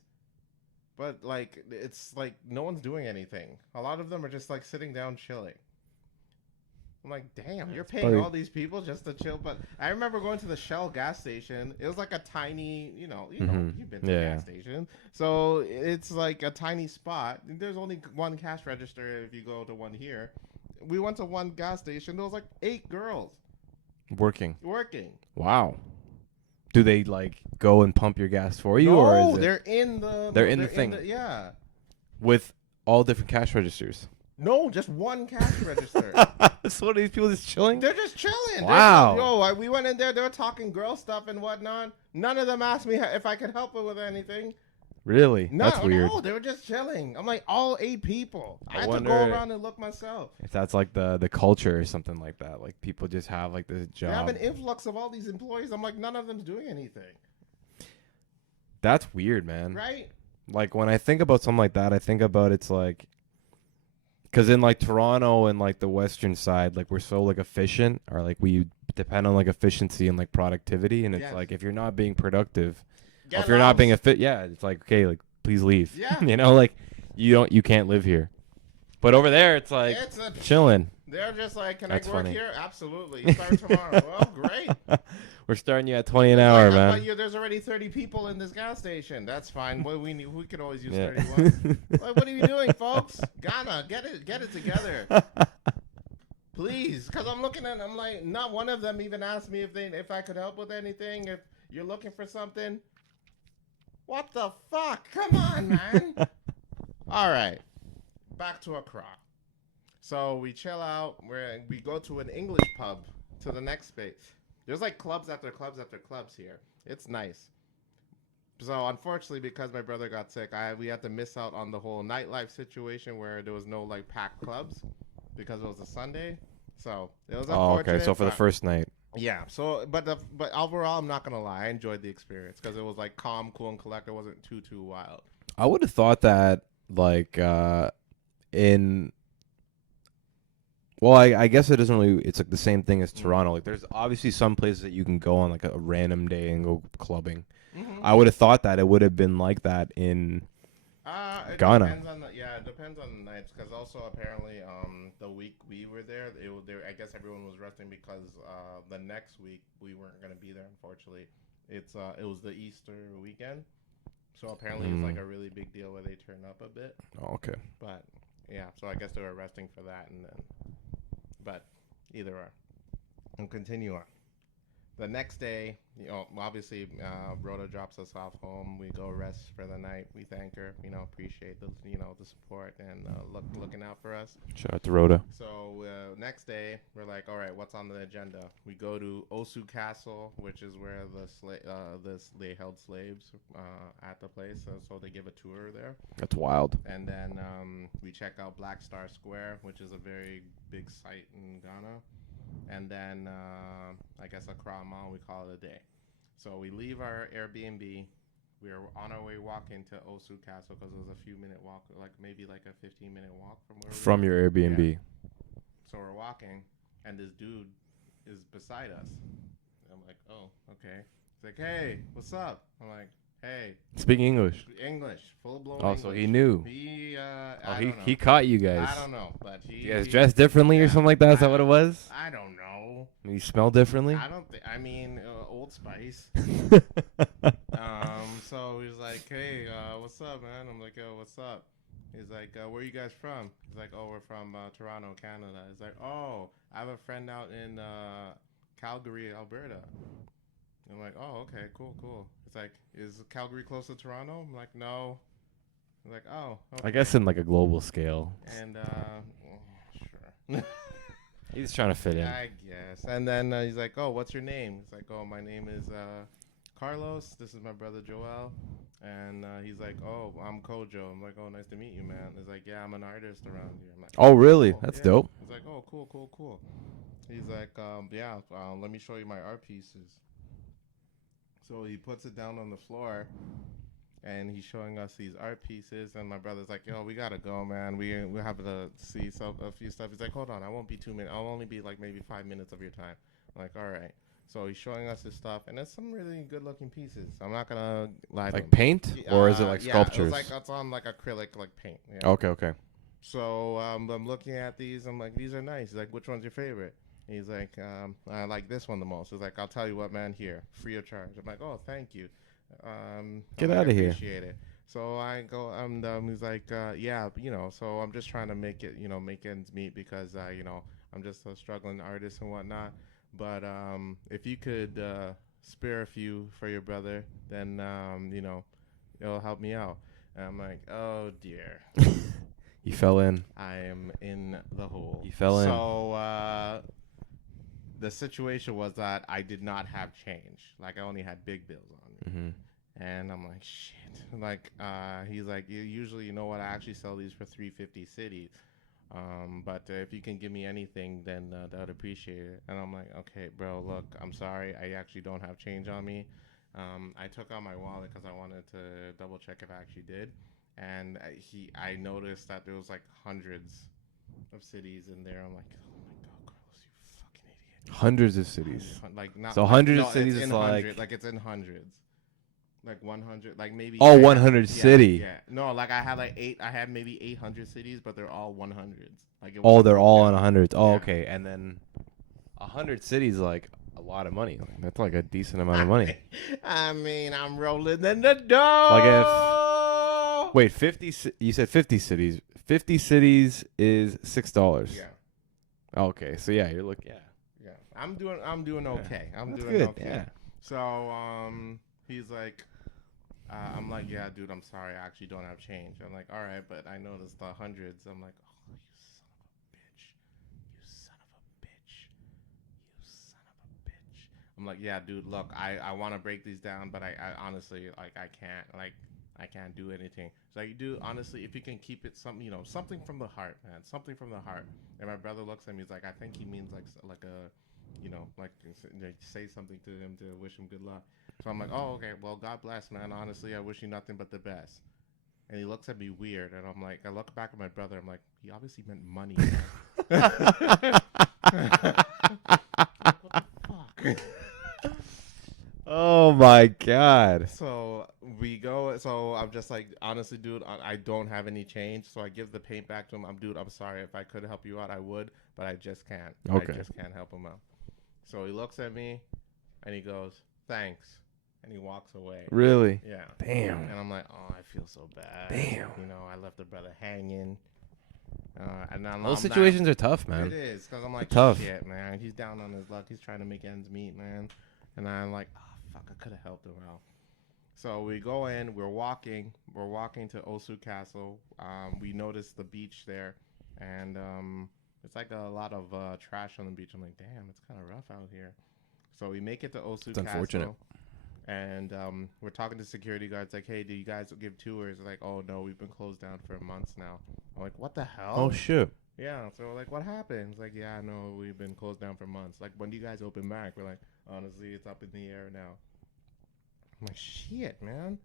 but like it's like no one's doing anything. A lot of them are just like sitting down chilling. I'm like, damn, you're paying probably- all these people just to chill. But I remember going to the Shell gas station. It was like a tiny, Mhm. you've been to Yeah, a yeah. gas station. So it's like a tiny spot. There's only one cash register if you go to one here. We went to one gas station. There was like 8 girls Working. working. Wow. Do they like go and pump your gas for you, or No, is it they're in the. They're in the thing. Yeah. with all different cash registers? No, just one cash register. So what are these people just chilling? They're just chilling. Wow. We went in there. They were talking girl stuff and whatnot. None of them asked me if I could help them with anything. Really? No, That's weird. No, they were just chilling. I'm like, all 8 people. I had to wonder go around and look myself. If that's like the culture or something like that. Like people just have like this They have job. an influx of all these employees. I'm like, none of them's doing anything. That's weird, man. Right? Like when I think about something like that, I think about it's like, because in like Toronto and like the western side, like we're so like efficient, or like we depend on like efficiency and like productivity, and it's Yes. like if you're not being productive, or Get if you're not lost. being yeah, it's like okay, like please leave. Yeah. Like you can't live here. But over there, it's like It's a, chilling. they're just like, can That's I work funny. here? Absolutely. Start tomorrow. Well, great. We're starting you at 20 an hour, Like, I man. thought there's already 30 people in this gas station. That's fine. What we could always use Yeah. 31. Like, what are you doing, folks? Ghana, get it together, please. Because I'm looking at, I'm like, not one of them even asked me if I could help with anything. If you're looking for something, what the fuck? Come on, man. All right, back to Accra. So we chill out. We go to an English pub to the next space. There's like clubs after clubs after clubs here. It's nice. So unfortunately, because my brother got sick, we had to miss out on the whole nightlife situation where there was no like packed clubs because it was a Sunday. So it was Oh, unfortunate. okay. So for the but- first night. yeah. So but overall, I'm not gonna lie, I enjoyed the experience because it was like calm, cool, and collected. It wasn't too wild. I would have thought that like in well, I guess it doesn't really. It's like the same thing as Toronto. Like, there's obviously some places that you can go on like a random day and go clubbing. Mm-hmm. I would have thought that it would have been like that in It Ghana. depends on yeah, it depends on the nights because also apparently the week we were there, I guess everyone was resting because the next week we weren't gonna be there unfortunately. It was the Easter weekend, so apparently it's like a really big deal where they turn up a bit. Oh, okay. But yeah, so I guess they were resting for that and then, but either way, and continue on. The next day, obviously, Rhoda drops us off home. We go rest for the night. We thank her, appreciate the support and looking out for us. Shout out to Rhoda. So next day, we're like, all right, what's on the agenda? We go to Osu Castle, which is where they held slaves at the place. So they give a tour there. That's wild. And then we check out Black Star Square, which is a very big site in Ghana. And then I guess Accra Mall, we call it a day. So we leave our Airbnb. We are on our way walking to Osu Castle because it was a few minute walk, like maybe like a 15-minute walk from where your Airbnb. Yeah. So we're walking, and this dude is beside us. And I'm like, oh, okay. He's like, hey, what's up? I'm like, hey. Speaking English. English, full blown. Oh, English. so he knew. He he caught you guys. I don't know, but You guys dressed differently or something like that? Is that what it was? I don't know. You smell differently? I don't think. I mean, Old Spice. So he's like, hey, what's up, man? I'm like, yo, what's up? He's like, where are you guys from? He's like, oh, we're from Toronto, Canada. He's like, oh, I have a friend out in Calgary, Alberta. I'm like, oh, okay, cool. It's like, is Calgary close to Toronto? I'm like, no. I'm like, oh. Okay. I guess in like a global scale. And sure. He's trying to fit in. I guess. And then he's like, oh, what's your name? He's like, oh, my name is Carlos. This is my brother Joel. And he's like, oh, I'm Kojo. I'm like, oh, nice to meet you, man. He's like, yeah, I'm an artist around here. I'm like, oh, really? That's yeah. dope. He's like, oh, cool. He's like, yeah, let me show you my art pieces. So he puts it down on the floor. And he's showing us these art pieces, and my brother's like, "Yo, we gotta go, man. We have to see a few stuff." He's like, "Hold on, I won't be 2 minutes. I'll only be like maybe 5 minutes of your time." I'm like, "All right." So he's showing us his stuff, and it's some really good-looking pieces. I'm not gonna lie. Like paint, or is it like sculptures? Yeah, it's on like acrylic, like paint. Yeah. Okay. So I'm looking at these. I'm like, "These are nice." He's like, "Which one's your favorite?" He's like, "I like this one the most." He's like, "I'll tell you what, man. Here, free of charge." I'm like, "Oh, thank you." Get out of here. Appreciate it. So I go, he's like, yeah, so I'm just trying to make ends meet because, I'm just a struggling artist and whatnot. But if you could spare a few for your brother, then, it'll help me out. And I'm like, oh, dear. You fell in. I am in the hole. You fell in. So the situation was that I did not have change. Like, I only had big bills on me. Mm-hmm. And I'm like, shit. Like, he's like, usually, you know what? I actually sell these for $350 cities. But if you can give me anything, then I'd appreciate it. And I'm like, okay, bro, look, I'm sorry. I actually don't have change on me. I took out my wallet because I wanted to double check if I actually did. And I noticed that there was like hundreds of cities in there. I'm like, oh my God, Carlos, you fucking idiot. Hundreds of cities. Like not. So like, hundreds no, of cities is like it's in hundreds. Like 100, like maybe. Oh, 100 city. Yeah. No, like I had maybe 800 cities, but they're all 100s. Like they're all on 100s. Oh, yeah. okay. And then 100 cities, like a lot of money. Like, that's like a decent amount of money. I mean, I'm rolling in the dough. Like if wait, 50. You said 50 cities. 50 cities is $6. Yeah. Okay, so yeah, you're looking. Yeah. I'm doing okay. I'm That's doing good. okay. Yeah. So he's like, I'm like, yeah, dude, I'm sorry, I actually don't have change. I'm like, all right, but I noticed the hundreds. I'm like, oh, you son of a bitch. I'm like, yeah, dude, look, I want to break these down, but I honestly, like, I can't do anything. So like, dude, honestly, if you can keep it something from the heart, man, something from the heart. And my brother looks at me, he's like, I think he means like a, like say something to him to wish him good luck. So I'm like, oh, okay, well, God bless, man. Honestly, I wish you nothing but the best. And he looks at me weird, and I'm like, I look back at my brother, I'm like, he obviously meant money. What the fuck? Oh my God. So we go. So I'm just like, honestly, dude, I don't have any change. So I give the paint back to him. Dude, I'm sorry. If I could help you out, I would, but I just can't. Okay. I just can't help him out. So he looks at me, and he goes, "Thanks," and he walks away. Really? Yeah. Damn. And I'm like, oh, I feel so bad. Damn. You know, I left the brother hanging. And I'm, Those situations are tough, man. It is, because I'm like, tough. shit, man. He's down on his luck. He's trying to make ends meet, man. And I'm like, oh, fuck, I could have helped him out. So we go in. We're walking to Osu Castle. We notice the beach there. And it's like a lot of trash on the beach. I'm like, damn, it's kind of rough out here. So we make it to Osu Castle. Unfortunate. And we're talking to security guards like, hey, do you guys give tours? They're like, oh, no, we've been closed down for months now. I'm like, what the hell? Oh, shit. Yeah. So we're like, what happened? It's like, yeah, no, we've been closed down for months. Like, when do you guys open back? We're like, honestly, it's up in the air now. I'm like, shit, man.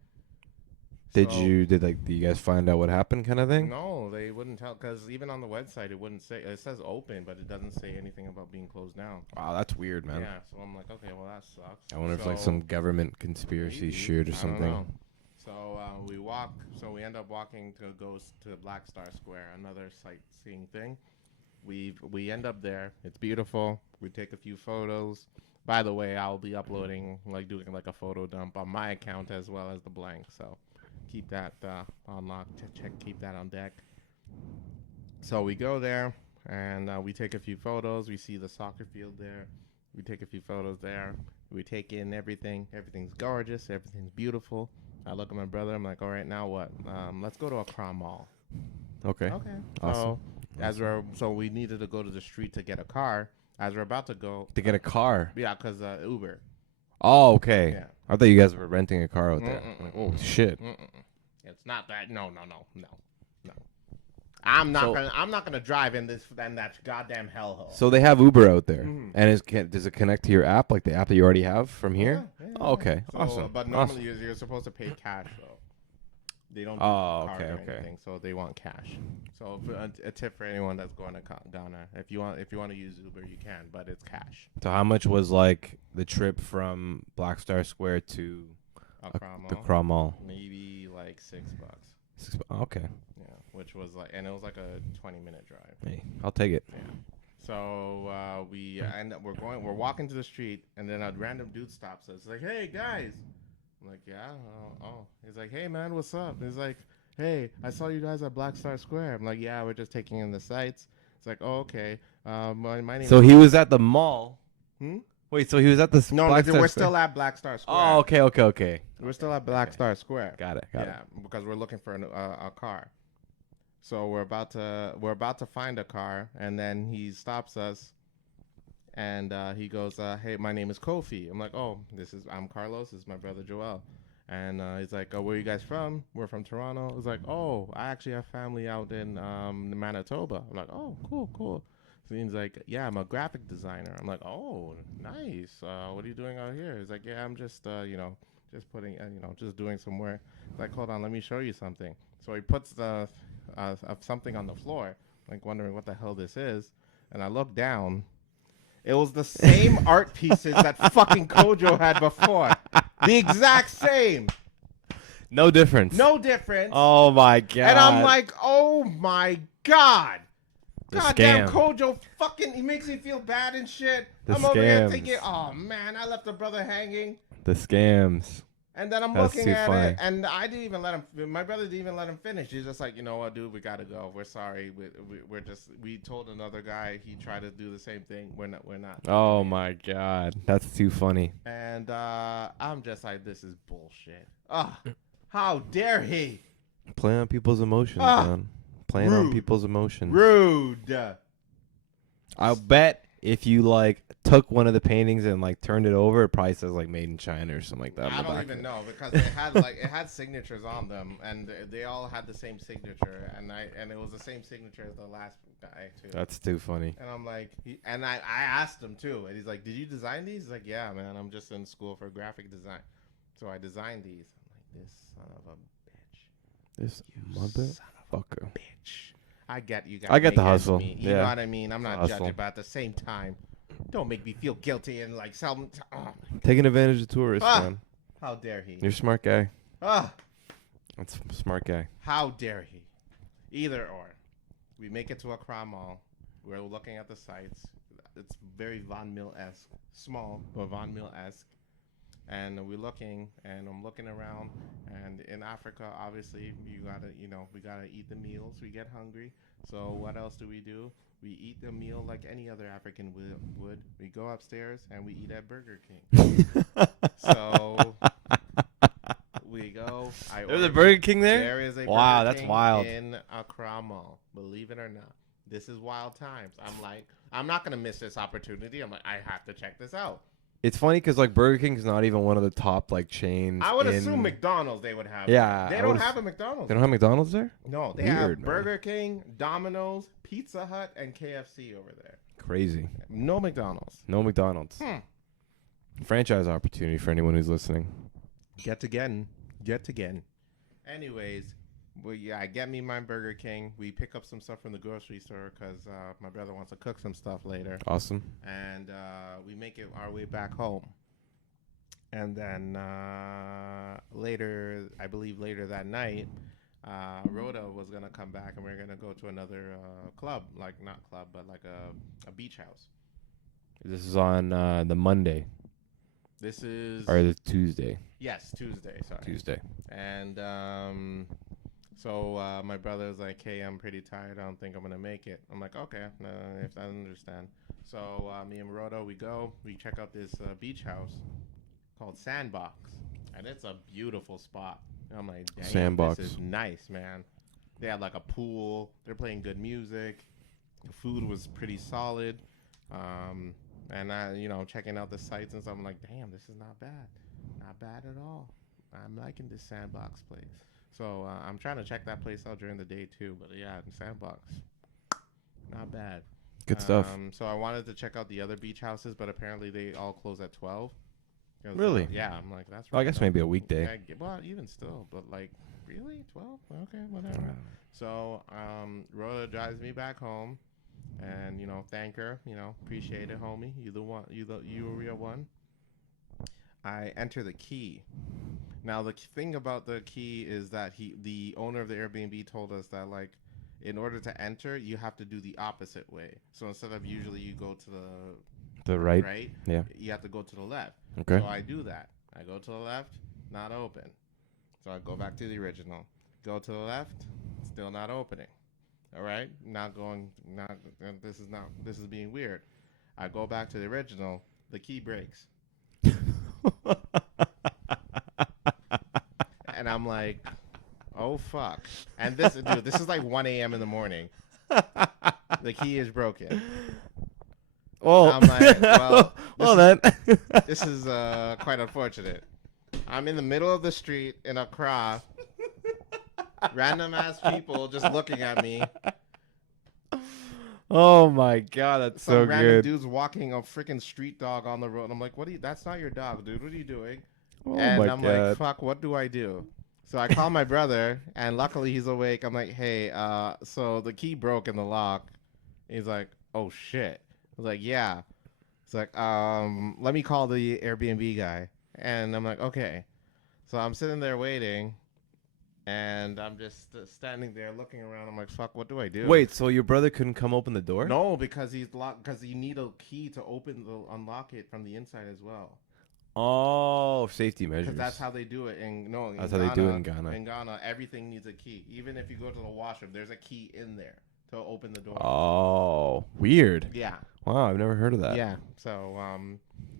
Did you guys find out what happened kind of thing? No, they wouldn't tell, because even on the website, it wouldn't say, it says open, but it doesn't say anything about being closed down. Wow, that's weird, man. Yeah, so I'm like, okay, well, that sucks. I wonder if like some government conspiracy shit or something. I don't know. So we end up walking to go to Black Star Square, another sightseeing thing. We end up there. It's beautiful. We take a few photos. By the way, I'll be uploading, doing a photo dump on my account as well as the blank, so keep that on lock. Keep that on deck. So we go there, and we take a few photos. We see the soccer field there. We take a few photos there. We take in everything. Everything's gorgeous. Everything's beautiful. I look at my brother. I'm like, all right, now what? Let's go to Accra Mall. Okay. Awesome. So we needed to go to the street to get a car. As we're about to go. To get a car? Yeah, because Uber. Oh, okay. Yeah. I thought you guys were renting a car out there. Like, oh, shit. It's not that. No. I'm not gonna drive in that goddamn hellhole. So they have Uber out there, and does it connect to your app, like the app that you already have from here? Yeah, Oh, okay, so, awesome. But normally you're supposed to pay cash though. They don't. Do okay. anything, so they want cash. So a tip for anyone that's going to Ghana, if you want to use Uber, you can, but it's cash. So how much was like the trip from Black Star Square to Accra Mall? Maybe like $6. Okay. Yeah, which was and it was like a 20-minute drive. Hey, I'll take it. Yeah. So we end up we're walking to the street, and then a random dude stops us. He's like, hey guys. I'm like, yeah. Oh. He's like, hey man, what's up? He's like, hey, I saw you guys at Black Star Square. I'm like, yeah, we're just taking in the sights. It's like, oh, okay. My name. So he was at the mall. Wait, so he was at the No, Black Star we're Square? still at Black Star Square. Oh, okay. We're still at Black Star Square. Got it. Yeah, because we're looking for a car. So we're about to find a car, and then he stops us, and he goes, "Hey, my name is Kofi." I'm like, "Oh, I'm Carlos. This is my brother Joel." And he's like, "Oh, where are you guys from?" We're from Toronto. He's like, "Oh, I actually have family out in Manitoba." I'm like, "Oh, cool." So he's like, "Yeah, I'm a graphic designer." I'm like, "Oh, nice. What are you doing out here?" He's like, "Yeah, I'm just just putting just doing some work." He's like, "Hold on, let me show you something." So he puts something on the floor, like wondering what the hell this is, and I look down. It was the same art pieces that fucking Kojo had before. The exact same. No difference. Oh my god. And I'm like, oh my god. The Goddamn scam. Kojo he makes me feel bad and shit. I'm over here thinking, oh man, I left a brother hanging. The scams. And then I'm looking at it, and I didn't even let him. My brother didn't even let him finish. He's just like, you know what, dude, we gotta go. We're sorry. We told another guy. He tried to do the same thing. We're not. Oh my god, that's too funny. And I'm just like, this is bullshit. How dare he? Playing on people's emotions, man. Playing on people's emotions. Rude. I'll bet if you took one of the paintings and turned it over, it probably says made in China or something like that. I don't even know, because it had signatures on them, and they all had the same signature, and it was the same signature as the last guy too. That's too funny. And I'm like, I asked him too, and he's like, "Did you design these?" He's like, "Yeah, man, I'm just in school for graphic design, so I designed these." I'm like, "This son of a bitch, This motherfucker, bitch." I get you guys. I get the hustle. You know what I mean? I'm not judging, but at the same time, don't make me feel guilty and sell them. Taking advantage of tourists, man. How dare he? You're a smart guy. That's a smart guy. How dare he? Either or. We make it to Accra Mall. We're looking at the sites. It's very Von Mill-esque. Small, but Von Mill-esque. And we're looking, and I'm looking around. And in Africa, obviously, we gotta eat the meals. We get hungry. So what else do? We eat the meal like any other African would. We go upstairs, and we eat at Burger King. So we go. There's a Burger King there? There is a wow, Burger that's King wild. in Accra Mall. Believe it or not. This is wild times. I'm like, I'm not going to miss this opportunity. I'm like, I have to check this out. It's funny because like Burger King's not even one of the top like chains. I would assume McDonald's they would have. Yeah. They don't have a McDonald's. They don't have McDonald's there? No, they have Burger King, Domino's, Pizza Hut, and KFC over there. Crazy. No McDonald's. No McDonald's. Franchise opportunity for anyone who's listening. Get again. Anyways, well, yeah, I get me my Burger King. We pick up some stuff from the grocery store because my brother wants to cook some stuff later. Awesome. And we make it our way back home. And then later, I believe later that night, Rhoda was going to come back and we are going to go to another club. Like, not club, but like a beach house. This is on the Monday. This is... Or the Tuesday. Yes, Tuesday, sorry. Tuesday. And so my brother was like, hey, I'm pretty tired. I don't think I'm going to make it. I'm like, okay, if I understand. So me and Rhoda, we check out this beach house called Sandbox. And it's a beautiful spot. And I'm like, damn, Sandbox. This is nice, man. They had like a pool. They're playing good music. The food was pretty solid. And I, checking out the sites and stuff, I'm like, damn, this is not bad. Not bad at all. I'm liking this Sandbox place. So I'm trying to check that place out during the day too. But yeah, Sandbox, not bad. Good stuff. So I wanted to check out the other beach houses, but apparently they all close at 12. Really? Yeah, I'm like, that's right. Well, I guess maybe a weekday. Yeah, well, even still, but like, really? 12? Okay, whatever. So Rhoda drives me back home. And thank her. Appreciate it, homie. You the one. You a real one. I enter the key. Now the thing about the key is that the owner of the Airbnb, told us that like, in order to enter, you have to do the opposite way. So instead of usually you go to the right, yeah, you have to go to the left. Okay. So I do that. I go to the left, not open. So I go back to the original. Go to the left, still not opening. All right, this is being weird. I go back to the original, the key breaks. And I'm like, oh fuck. And this is like 1 a.m. in the morning. The key is broken. Oh. I'm like, well, this is quite unfortunate. I'm in the middle of the street in Accra. Random ass people just looking at me. Oh my god, that's Some so random good. dude's walking a freaking street dog on the road. I'm like, that's not your dog, dude. What are you doing? Oh And my I'm god. like, fuck, what do I do? So I call my brother, and luckily he's awake. I'm like, hey, so the key broke in the lock. He's like, oh shit. I was like, yeah. It's like, let me call the Airbnb guy. And I'm like, okay. So I'm sitting there waiting. And I'm just standing there looking around. I'm like, fuck, what do I do? Wait, so your brother couldn't come open the door? No, because he's locked. Because you need a key to unlock it from the inside as well. Oh, safety measures. Because that's how they do it. That's how they do it in Ghana. In Ghana, everything needs a key. Even if you go to the washroom, there's a key in there to open the door. Oh, weird. Yeah. Wow, I've never heard of that. Yeah. So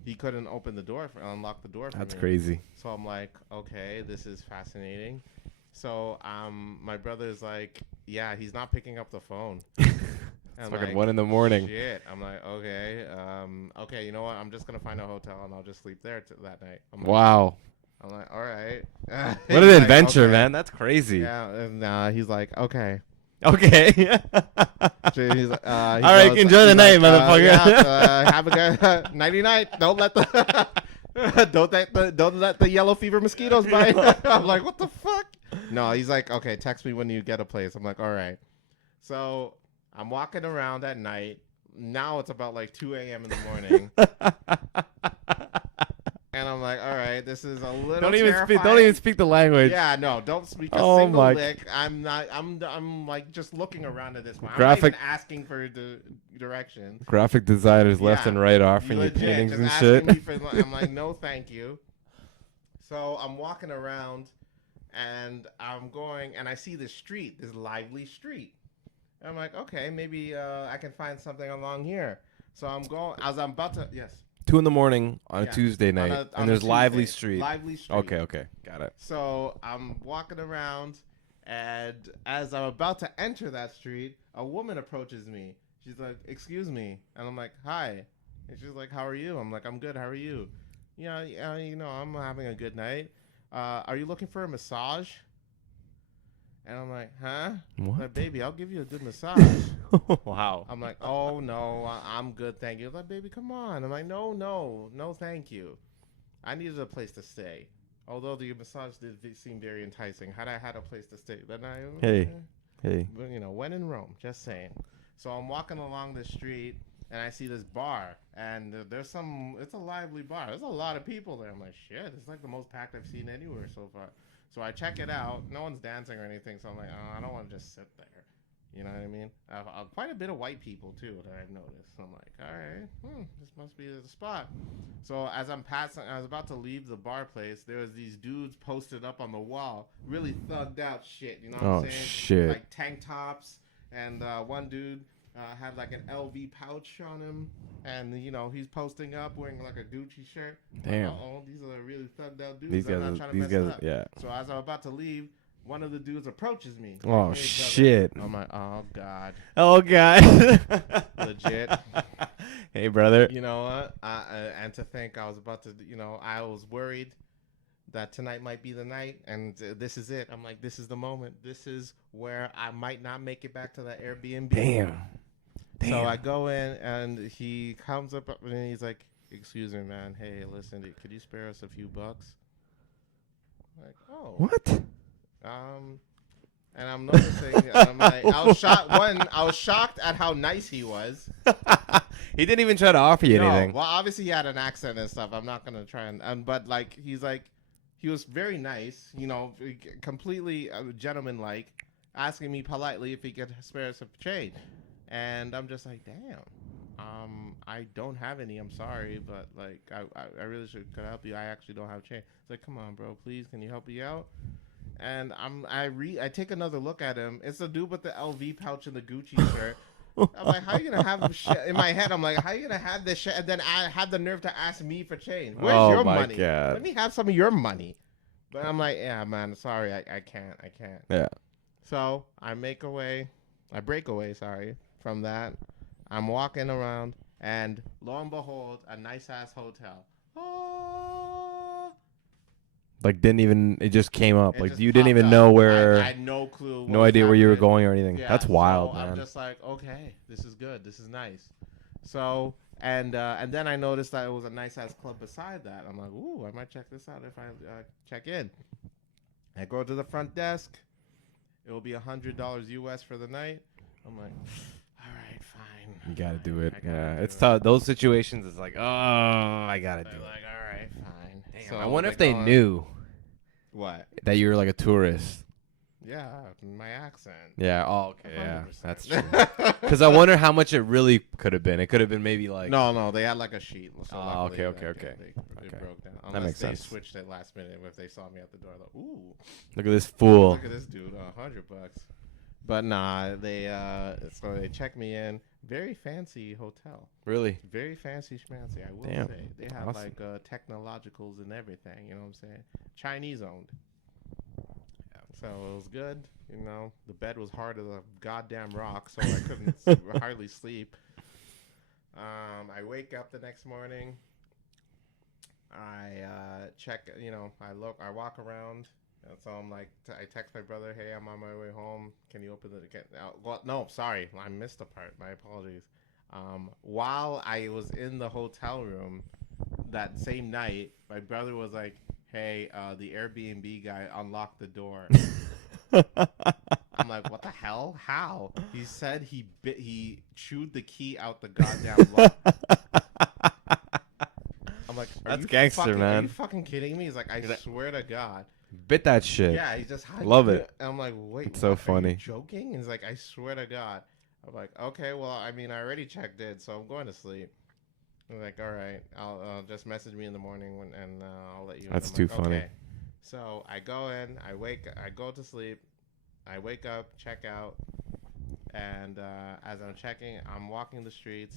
he couldn't open the door, unlock the door for That's me. crazy. So I'm like, okay, this is fascinating. So my brother's like, yeah, he's not picking up the phone. It's fucking like, 1 a.m. Shit. I'm like, okay, okay, you know what? I'm just gonna find a hotel and I'll just sleep there that night. Wow. I'm like, all right. What an adventure, okay. Man. That's crazy. Yeah, and he's like, okay. Okay. So he's, all right, goes, enjoy the night, motherfucker. Yeah, have a good nighty night. Don't let the don't let the yellow fever mosquitoes bite. I'm like, what the fuck? No, he's like, okay, text me when you get a place. I'm like, all right. So I'm walking around at night. Now it's about like 2 a.m. in the morning. And I'm like, all right. right? This is a little Don't even terrifying. speak. Don't even speak the language. Yeah, no, don't speak a Oh single my- lick. I'm like just looking around at this one. I'm Graphic- not even asking for the directions. Graphic designers left Yeah, and right offering you legit, paintings just and asking shit. me for, I'm like, no, thank you. So I'm walking around, and I'm going, and I see this street, this lively street. And I'm like, okay, maybe I can find something along here. So I'm going, as I'm about to, yes. 2 in the morning on a Yeah. Tuesday night, On and a there's lively Tuesday. street. Lively street. Okay, got it. So I'm walking around, and as I'm about to enter that street, a woman approaches me. She's like, "Excuse me," and I'm like, "Hi," and she's like, "How are you?" I'm like, "I'm good. How are you?" Yeah, I'm having a good night. Are you looking for a massage? And I'm like, "Huh?" What? Like, baby, I'll give you a good massage. Wow. I'm like, "Oh no, I'm good, thank you." Like, baby, come on. I'm like, no, thank you. I needed a place to stay. Although the massage did seem very enticing. Had I had a place to stay, then Hey. but, when in Rome, just saying. So I'm walking along the street, and I see this bar, and it's a lively bar. There's a lot of people there. I'm like, shit, it's like the most packed I've seen anywhere so far. So I check it out. No one's dancing or anything, so I'm like, oh, I don't want to just sit there. You know what I mean? Quite a bit of white people, too, that I've noticed. So I'm like, all right, this must be the spot. So as I was about to leave the bar place, there was these dudes posted up on the wall, really thugged out shit, you know what I'm saying? Shit. Like tank tops, and one dude had like an LV pouch on him, and he's posting up wearing like a Gucci shirt. Damn. Oh, these are really thugged out dudes. These I'm not guys, trying to these mess it guys, up. yeah. So as I'm about to leave, one of the dudes approaches me. Oh, Like, "Hey, brother." shit. I'm like, oh god, Oh, God. legit. Hey, brother. You know what? And to think I was about to, I was worried that tonight might be the night, and this is it. I'm like, this is the moment. This is where I might not make it back to that Airbnb. Damn. So I go in, and he comes up and he's like, "Excuse me, man. Hey, listen, could you spare us a few bucks?" I'm like, oh. What? And I'm noticing, I'm like, I was shocked at how nice he was. He didn't even try to offer you anything. Well, obviously he had an accent and stuff. I'm not gonna try but like he was very nice, completely gentleman-like, asking me politely if he could spare some change, and I'm just like, damn. I don't have any. I'm sorry, but like, I really could help you. I actually don't have change. It's like, come on, bro, please, can you help me out? And I take another look at him. It's the dude with the LV pouch and the Gucci shirt. I'm like, how you gonna have shit in my head? I'm like, how you gonna have this shit and then I have the nerve to ask me for change? Where's your my money? God. Let me have some of your money. But I'm like, yeah, man, sorry, I can't. Yeah. So I break away, from that. I'm walking around, and lo and behold, a nice ass hotel. Oh. Like, it just came up. It Like, just you didn't popped even up. know where, I had no clue. What no was idea where you were happening. going or anything. Yeah, That's wild, so man. I'm just like, okay, this is good. This is nice. So, and then I noticed that it was a nice ass club beside that. I'm like, ooh, I might check this out if I check in. I go to the front desk. It will be $100 US for the night. I'm like, all right, fine. You gotta do it. I gotta Yeah, do it's it. tough. Those situations, it's like, oh, I gotta do They're it. like, all right, fine. Damn, So I wonder if they they go on- knew What? that you were like a tourist. Yeah, my accent. Yeah. Oh, okay. Yeah, 100%. that's true. Because I wonder how much it really could have been. It could have been maybe like. No, they had like a sheet. So Oh, luckily okay. It Okay. broke down. That Unless makes they sense. switched it last minute. If they saw me at the door, like, ooh, Look at this fool. look at this dude, $100. But nah, so they checked me in. Very fancy hotel. Really? Very fancy schmancy, I will Damn. say. They have Awesome. like technologicals and everything. You know what I'm saying? Chinese owned. So it was good. The bed was hard as a goddamn rock, so I couldn't hardly sleep. I wake up the next morning. I check. I walk around. And so I'm like, I text my brother, hey, I'm on my way home. Can you open well, no, sorry. I missed a part. My apologies. While I was in the hotel room that same night, my brother was like, hey, the Airbnb guy unlocked the door. I'm like, what the hell? How? He said he chewed the key out the goddamn lock. I'm like, are That's gangster, Are man. you fucking kidding me? He's like, I swear to God. Bit that shit. Yeah, he's just Love it. And I'm like, wait, It's so what? Are funny. you joking? And he's like, I swear to God. I'm like, okay, well, I mean, I already checked it, so I'm going to sleep. I'm like, all right, I'll just message me in the morning and I'll let you know. That's I'm too like, funny. Okay. So I go in, I go to sleep, I wake up, check out, and as I'm checking, I'm walking the streets,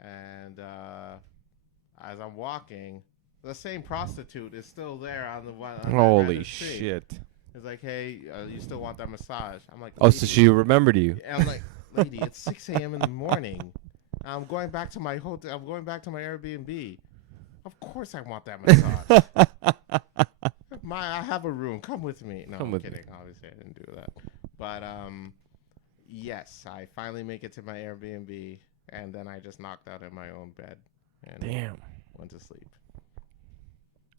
and as I'm walking, the same prostitute is still there on the one. Holy shit! It's like, hey, you still want that massage? I'm like, oh, so she remembered you? And I'm like, lady, it's 6 a.m. in the morning. I'm going back to my hotel. I'm going back to my Airbnb. Of course, I want that massage. I have a room. Come with me. No, I'm kidding. Obviously, I didn't do that. But yes, I finally make it to my Airbnb, and then I just knocked out in my own bed and went to sleep.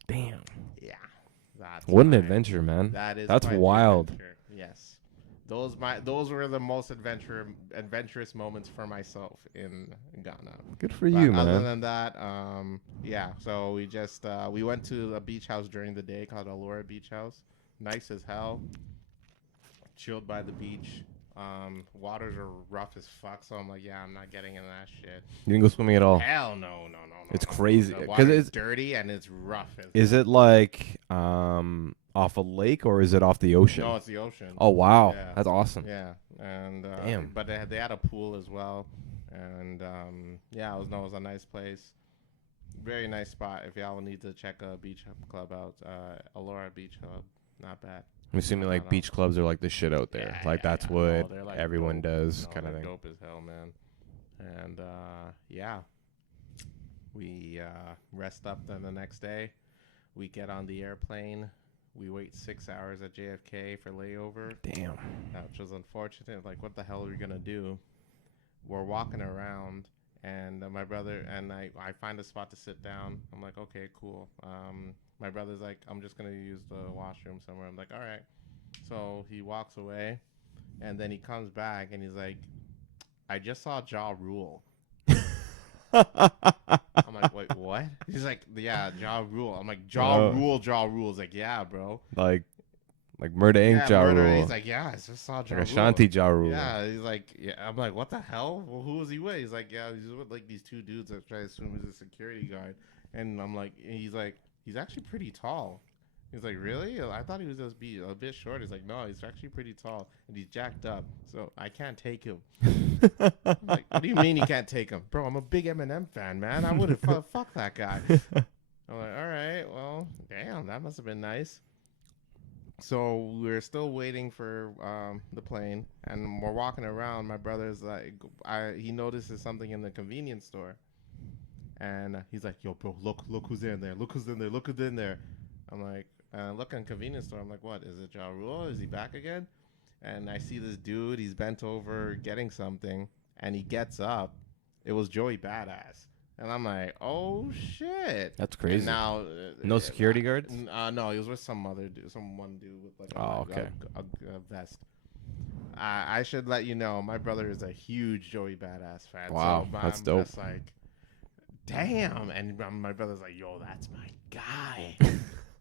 Damn. Yeah. What an adventure, man. That's wild. Yes. Those were the most adventurous moments for myself in Ghana. Good for you, man. Other than that, yeah. So we just we went to a beach house during the day called Allura Beach House. Nice as hell. Chilled by the beach. Waters are rough as fuck, so I'm like, yeah, I'm not getting in that shit. You didn't go swimming at all? Hell no. It's crazy because it's dirty and it's rough. Is it like off a lake or is it off the ocean? No, it's the ocean. Oh wow, yeah. That's awesome. Yeah, and damn. But they had a pool as well, and yeah, it was a nice place. Very nice spot. If y'all need to check a beach club out, Allura Beach Club, not bad. I'm assuming like beach clubs are like the shit out there. That's what like everyone does, kind of thing. Dope as hell, man. And yeah, we rest up. Then the next day, we get on the airplane. We wait 6 hours at JFK for layover. Damn. Which was unfortunate. Like, what the hell are we gonna do? We're walking around, and my brother and I find a spot to sit down. I'm like, okay, cool. My brother's like, I'm just going to use the washroom somewhere. I'm like, all right. So he walks away, and then he comes back, and he's like, I just saw Ja Rule. I'm like, wait, what? He's like, yeah, Ja Rule. I'm like, Ja Rule. He's like, yeah, bro. Like Murder Inc. Ja Rule. He's like, yeah, I just saw Ja Rule. Ashanti Ja Rule. Yeah, he's like, yeah. I'm like, what the hell? Well, who was he with? He's like, yeah, he's with like these two dudes that try to assume he's a security guard. And I'm like, he's like, he's actually pretty tall. He's like, really? I thought he was just a bit short. He's like, no, he's actually pretty tall, and he's jacked up, so I can't take him. I'm like, what do you mean you can't take him? Bro, I'm a big Eminem fan, man. I would have fuck that guy. I'm like, all right, well, damn, that must have been nice. So we're still waiting for the plane, and we're walking around. My brother's like, he notices something in the convenience store, and he's like, yo, bro, look who's in there. Look who's in there. I'm like, and I look in the convenience store. I'm like, what? Is it Ja Rule? Is he back again? And I see this dude. He's bent over getting something, and he gets up. It was Joey Badass. And I'm like, oh, shit. That's crazy. And now, no security guards? No, he was with some other dude, one dude with like a vest. I should let you know, my brother is a huge Joey Badass fan. Wow, so that's I'm dope. Just like, damn. And my brother's like, yo, that's my guy.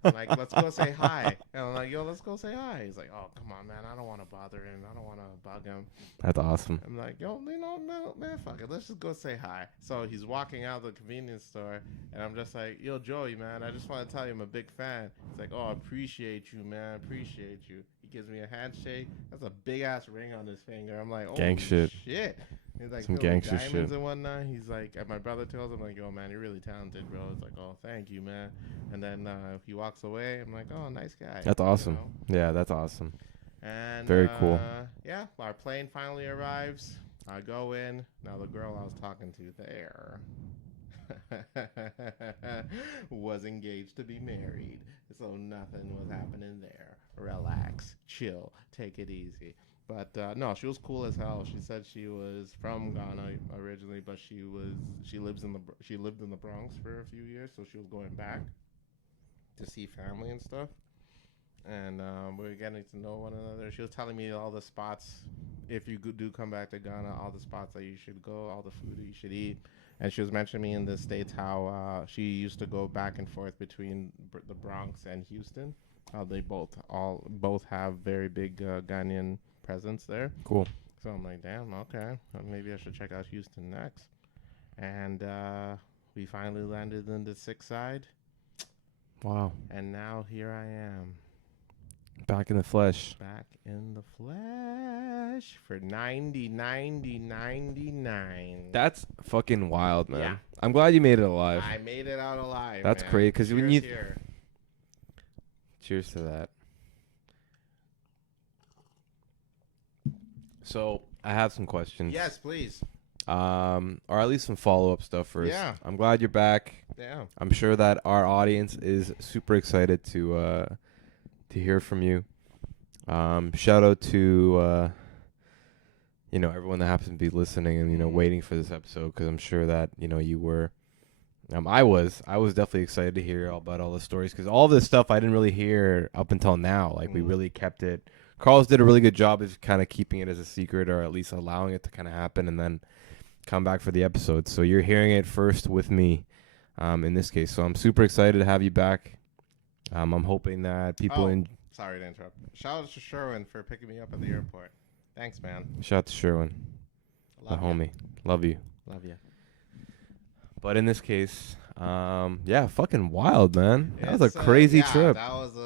I'm like, let's go say hi. And I'm like, yo, let's go say hi. He's like, oh, come on, man. I don't want to bother him. I don't want to bug him. That's awesome. I'm like, yo, no, man, fuck it. Let's just go say hi. So he's walking out of the convenience store, and I'm just like, yo, Joey, man, I just want to tell you I'm a big fan. He's like, oh, appreciate you, man. Appreciate you. He gives me a handshake. That's a big-ass ring on his finger. I'm like, oh, gang shit. He's like, some gangster diamonds shit and whatnot. He's like, and my brother tells him, like, yo, man, you're really talented, bro. It's like, oh, thank you, man. And then he walks away. I'm like, oh, nice guy. That's awesome. You know? Yeah, that's awesome. And very cool. Yeah, our plane finally arrives. I go in. Now the girl I was talking to there was engaged to be married, so nothing was happening there. Relax, chill, take it easy. But no, she was cool as hell. She said she was from Ghana originally, but she lived in the Bronx for a few years, so she was going back to see family and stuff. And we were getting to know one another. She was telling me all the spots, if you do come back to Ghana, all the spots that you should go, all the food that you should eat. and she was mentioning me in the States how she used to go back and forth between the Bronx and Houston. How they both have very big Ghanaian presence there. Cool. So I'm like, damn, okay, well, maybe I should check out Houston next. And we finally landed in the 6 side. Wow. And now here I am. Back in the flesh. Back in the flesh for 99. That's fucking wild, man. Yeah. I'm glad you made it alive. I made it out alive. That's man. crazy, because when you... Here. Cheers to that. So, I have some questions. Yes, please. Or at least some follow-up stuff first. Yeah. I'm glad you're back. Yeah. I'm sure that our audience is super excited to hear from you. Shout out to everyone that happens to be listening and waiting for this episode, because I'm sure that you were. I was definitely excited to hear all about all the stories, because all this stuff I didn't really hear up until now. Like we really kept it. Carl's did a really good job of kind of keeping it as a secret, or at least allowing it to kind of happen, and then come back for the episode. So you're hearing it first with me, in this case. So I'm super excited to have you back. I'm hoping that people Sorry to interrupt. Shout out to Sherwin for picking me up at the airport. Thanks, man. Shout out to Sherwin, the homie. Love you. Love you. But in this case, fucking wild, man. That was a crazy trip. That was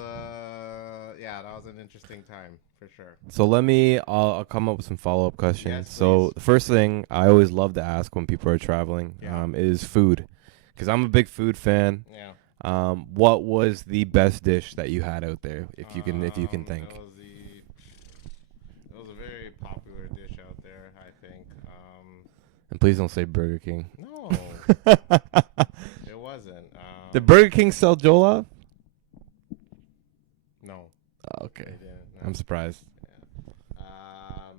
an interesting time for sure. So I'll come up with some follow-up questions. Yes, so please. the first thing I always love to ask when people are traveling is food, because I'm a big food fan. Yeah. What was the best dish that you had out there, if you can think? It was a very popular dish out there, I think. And please don't say Burger King. No, it wasn't. Did Burger King sell Jollof? No. Oh, okay. They didn't, no. I'm surprised. Yeah.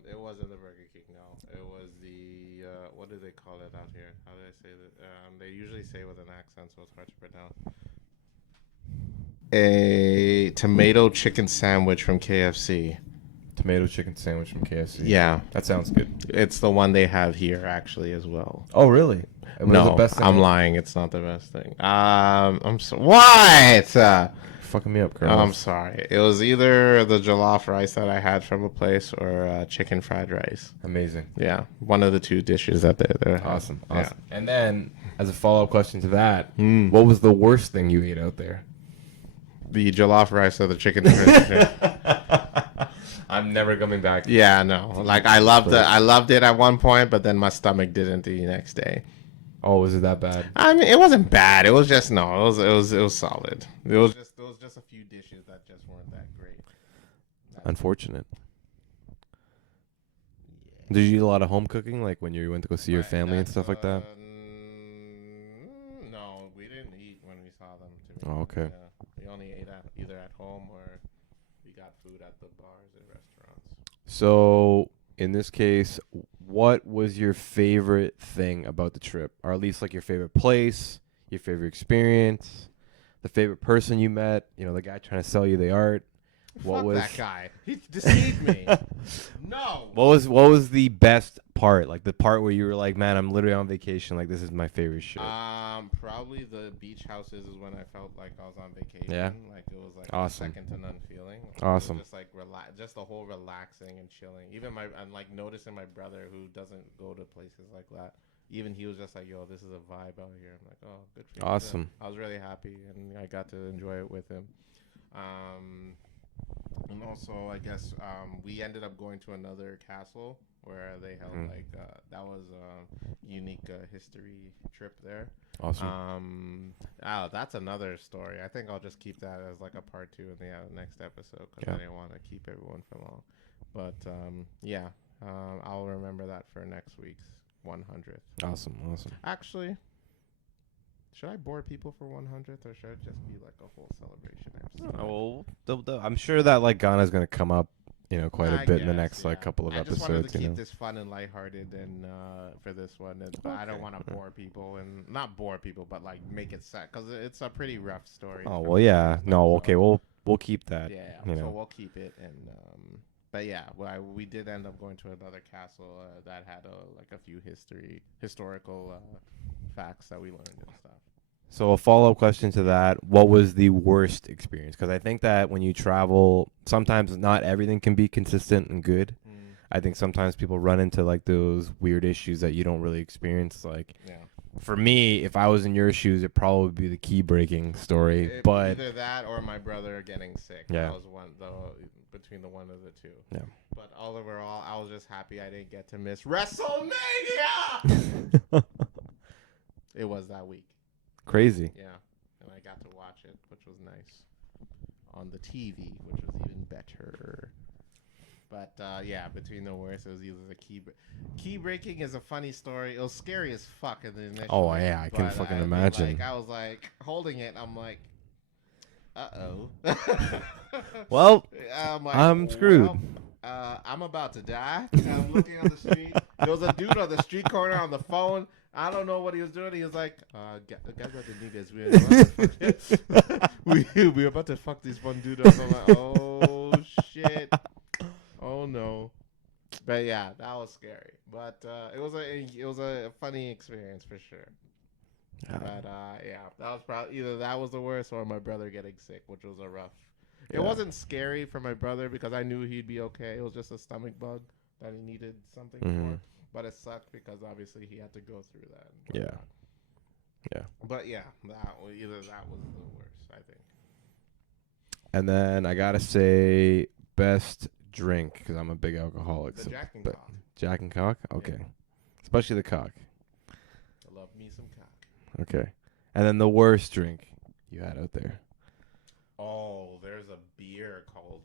It wasn't the Burger King, no. It was the, what do they call it out here? How do I say that? They usually say with an accent, so it's hard to pronounce. A tomato chicken sandwich from KFC. Tomato chicken sandwich from KFC. Yeah. That sounds good. It's the one they have here, actually, as well. Oh, really? No, the best thing I'm lying. It's not the best thing. I'm so... What? Fucking me up, Colonel. I'm sorry. It was either the jollof rice that I had from a place or chicken fried rice. Amazing. Yeah, one of the two dishes that they're Awesome. Yeah. And then, as a follow-up question to that, what was the worst thing you ate out there? The jollof rice or the chicken fried. I'm never coming back. Yeah, no. Like I loved it at one point, but then my stomach didn't the next day. Oh, was it that bad? I mean, it wasn't bad. It was just it was solid. It was just a few dishes that just weren't that great. Unfortunate. Yeah. Did you eat a lot of home cooking, like when you went to go see your family and stuff like that? No, we didn't eat when we saw them. Oh, okay. Yeah. We only ate either at home or we got food at the bars and restaurants. So, in this case, what was your favorite thing about the trip? Or at least like your favorite place, your favorite experience, the favorite person you met, the guy trying to sell you the art? Fuck that guy. He deceived me. No. What was the best part? Like the part where you were like, man, I'm literally on vacation. Like this is my favorite shit. Probably the beach houses is when I felt like I was on vacation. Yeah. Like it was like awesome. A second to none feeling. Awesome. It was just like just the whole relaxing and chilling. Even I'm like noticing my brother who doesn't go to places like that. Even he was just like, yo, this is a vibe out here. I'm like, oh, good for you. Awesome. I was really happy and I got to enjoy it with him. And also, I guess we ended up going to another castle where they held that was a unique history trip there. Awesome. That's another story. I think I'll just keep that as like a part 2 in the next episode because I didn't want to keep everyone for long. But I'll remember that for next week's 100th. Awesome. Actually, should I bore people for 100th or should it just be like a whole celebration episode? Oh, well, I'm sure that like Ghana's gonna come up, quite a bit in the next like couple of episodes. I just wanted to keep this fun and lighthearted and for this one, but I don't want to bore people and not bore people, but like make it sad because it's a pretty rough story. Oh well, yeah. No, okay, we'll keep that. Yeah, so we'll keep it and. But yeah, we did end up going to another castle that had a few historical facts that we learned and stuff. So a follow-up question to that, what was the worst experience? Because I think that when you travel, sometimes not everything can be consistent and good. I think sometimes people run into like those weird issues that you don't really experience. Like, for me, if I was in your shoes, it'd probably be the key breaking story. But either that or my brother getting sick. Yeah. That was between the one of the two. Yeah. But all overall, I was just happy I didn't get to miss WrestleMania. It was that week. Crazy. Yeah, and I got to watch it, which was nice on the TV, which was even better. But yeah, between the worst, it was either the key breaking is a funny story. It was scary as fuck in the initial. Oh yeah, I can fucking imagine. I was like holding it. I'm like, uh-oh. Well, like, I'm screwed. Well, I'm about to die. I'm looking on the street. There was a dude on the street corner on the phone. I don't know what he was doing. He was like, guys about to need this. We're about to fuck these one dude up. I'm like, oh, shit. Oh, no. But, yeah, that was scary. But it was a funny experience for sure. But, yeah, that was probably either that was the worst or my brother getting sick, which was a rough. It wasn't scary for my brother because I knew he'd be okay. It was just a stomach bug that he needed something for. But it sucked because obviously he had to go through that. Yeah. Yeah. But yeah, that was the worst, I think. And then I gotta say best drink because I'm a big alcoholic. The Jack and Cock. Jack and Cock? Okay. Yeah. Especially the cock. I love me some cock. Okay. And then the worst drink you had out there. Oh, there's a beer called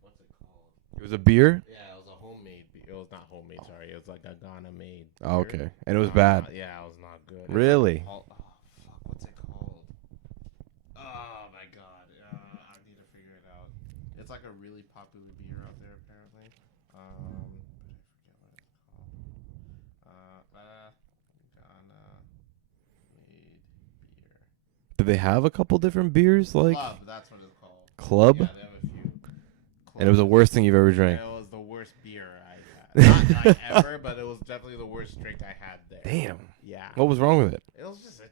what's it called? It was a beer? Yeah, it was a homemade beer. It was not homemade, sorry. It was like a Ghana made beer. Oh, okay. And it was bad. Yeah, it was not good. Really? Oh, fuck, what's it called? Oh my god. I need to figure it out. It's like a really popular beer out there apparently. But I forget what it's called. Ghana made beer. Do they have a couple different beers? Like Club, that's what it's called. Club? Yeah, they have a few. And it was the worst thing you've ever drank. It was the worst beer I had. Not like ever, but it was definitely the worst drink I had there. Damn. Yeah. What was wrong with it? It was just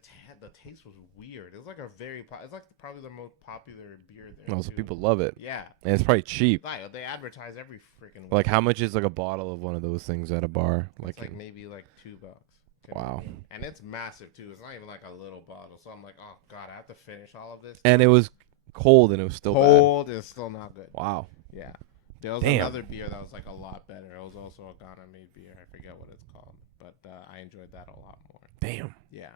the taste was weird. It was like it's like probably the most popular beer there. Oh, so people love it. Yeah. And it's probably cheap. Like, they advertise every freaking. Like how much is like a bottle of one of those things at a bar? It's like maybe like $2. Wow. And it's massive too. It's not even like a little bottle. So I'm like, oh god, I have to finish all of this. And it was cold and it was still cold. It's still not good. Wow. Yeah. There was another beer that was like a lot better. It was also a Ghana made beer. I forget what it's called, but I enjoyed that a lot more. Damn. Yeah.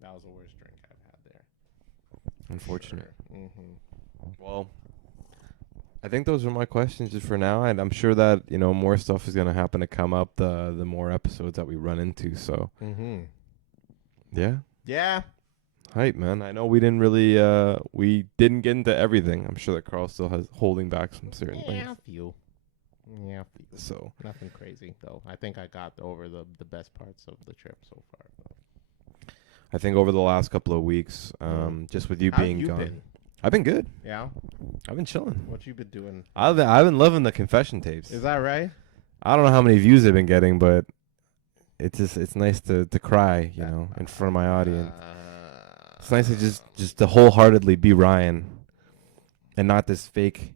That was the worst drink I've had there. Unfortunate. Sure. Mm-hmm. Well, I think those are my questions just for now, and I'm sure that more stuff is gonna happen to come up the more episodes that we run into. So, yeah. Hype, man. I know we didn't really get into everything. I'm sure that Carl still has holding back some certain things. Yeah, a few. So nothing crazy though. I think I got over the best parts of the trip so far. Though. I think over the last couple of weeks, just with you being gone, been? I've been good. Yeah, I've been chilling. What you been doing? I've been loving the confession tapes. Is that right? I don't know how many views they've been getting, but it's nice to cry, in front of my audience. It's nice to just to wholeheartedly be Ryan, and not this fake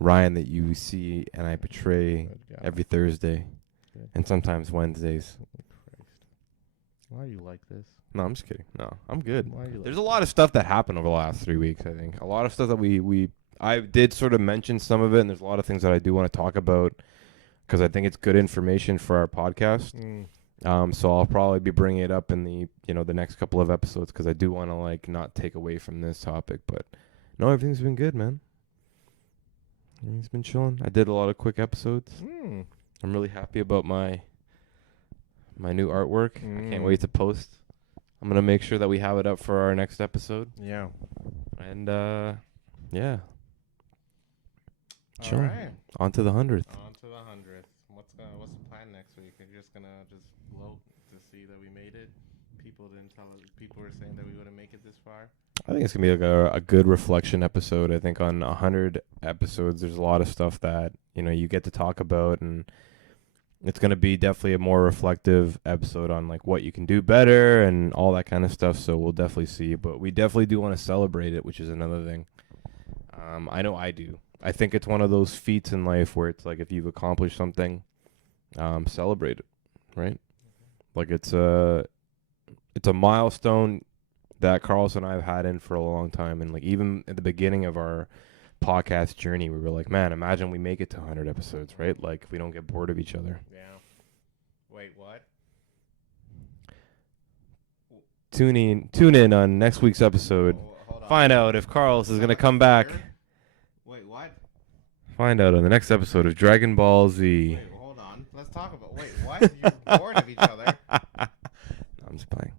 Ryan that you see and I portray every Thursday, and sometimes Wednesdays. Why are you like this? No, I'm just kidding. No, I'm good. Why are you There's a lot of stuff that happened over the last 3 weeks. I think a lot of stuff that I did sort of mention some of it, and there's a lot of things that I do want to talk about because I think it's good information for our podcast. So I'll probably be bringing it up in the next couple of episodes because I do want to not take away from this topic. But no, everything's been good, man. Everything's been chilling. I did a lot of quick episodes. I'm really happy about my new artwork. I can't wait to post. I'm gonna make sure that we have it up for our next episode. Yeah. And yeah. All right. On to the 100th. On to the 100th. What's the plan next week? Are you just gonna gloat to see that we made it? People didn't tell us. People were saying that we wouldn't make it this far. I think it's gonna be a good reflection episode. I think on 100 episodes, there's a lot of stuff that you get to talk about, and it's going to be definitely a more reflective episode on like what you can do better and all that kind of stuff. So we'll definitely see, but we definitely do want to celebrate it, which is another thing. I know I do. I think it's one of those feats in life where it's like if you've accomplished something, celebrate it, right? Like it's a milestone that Carlos and I have had in for a long time, and like even at the beginning of our podcast journey, we were like, man, imagine we make it to 100 episodes, right? Like if we don't get bored of each other. Yeah. Wait, what? Tune in on next week's episode. Hold on. Find out if Carlos is gonna come back. Wait, what? Find out on the next episode of Dragon Ball Z. Wait, hold on. Let's talk about. Wait, what? You're bored of each other. I'm just playing.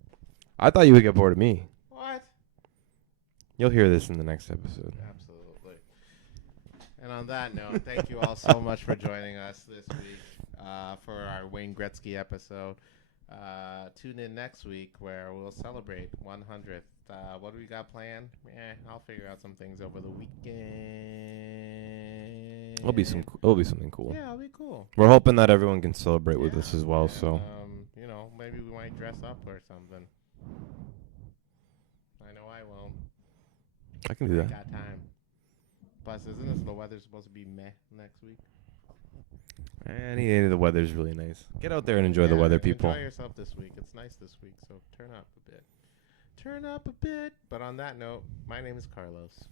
I thought you would get bored of me. What? You'll hear this in the next episode. Absolutely. And on that note, thank you all so much for joining us this week for our Wayne Gretzky episode. Tune in next week where we'll celebrate 100th. What do we got planned? I'll figure out some things over the weekend. It'll be something cool. Yeah, it'll be cool. We're hoping that everyone can celebrate with us as well. And, So maybe we might dress up or something. I know I won't. I can do I that. got time. Plus, isn't the weather supposed to be meh next week? And the weather's really nice. Get out there and enjoy the weather, people. Enjoy yourself this week. It's nice this week, so turn up a bit. Turn up a bit. But on that note, my name is Carlos.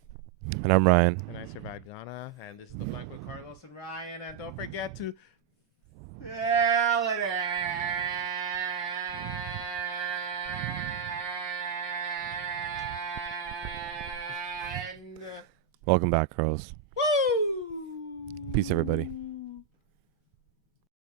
And I'm Ryan. And I survived Ghana. And this is the Blank with Carlos and Ryan. And don't forget to celebrate. Welcome back, Carlos. Woo! Peace, everybody.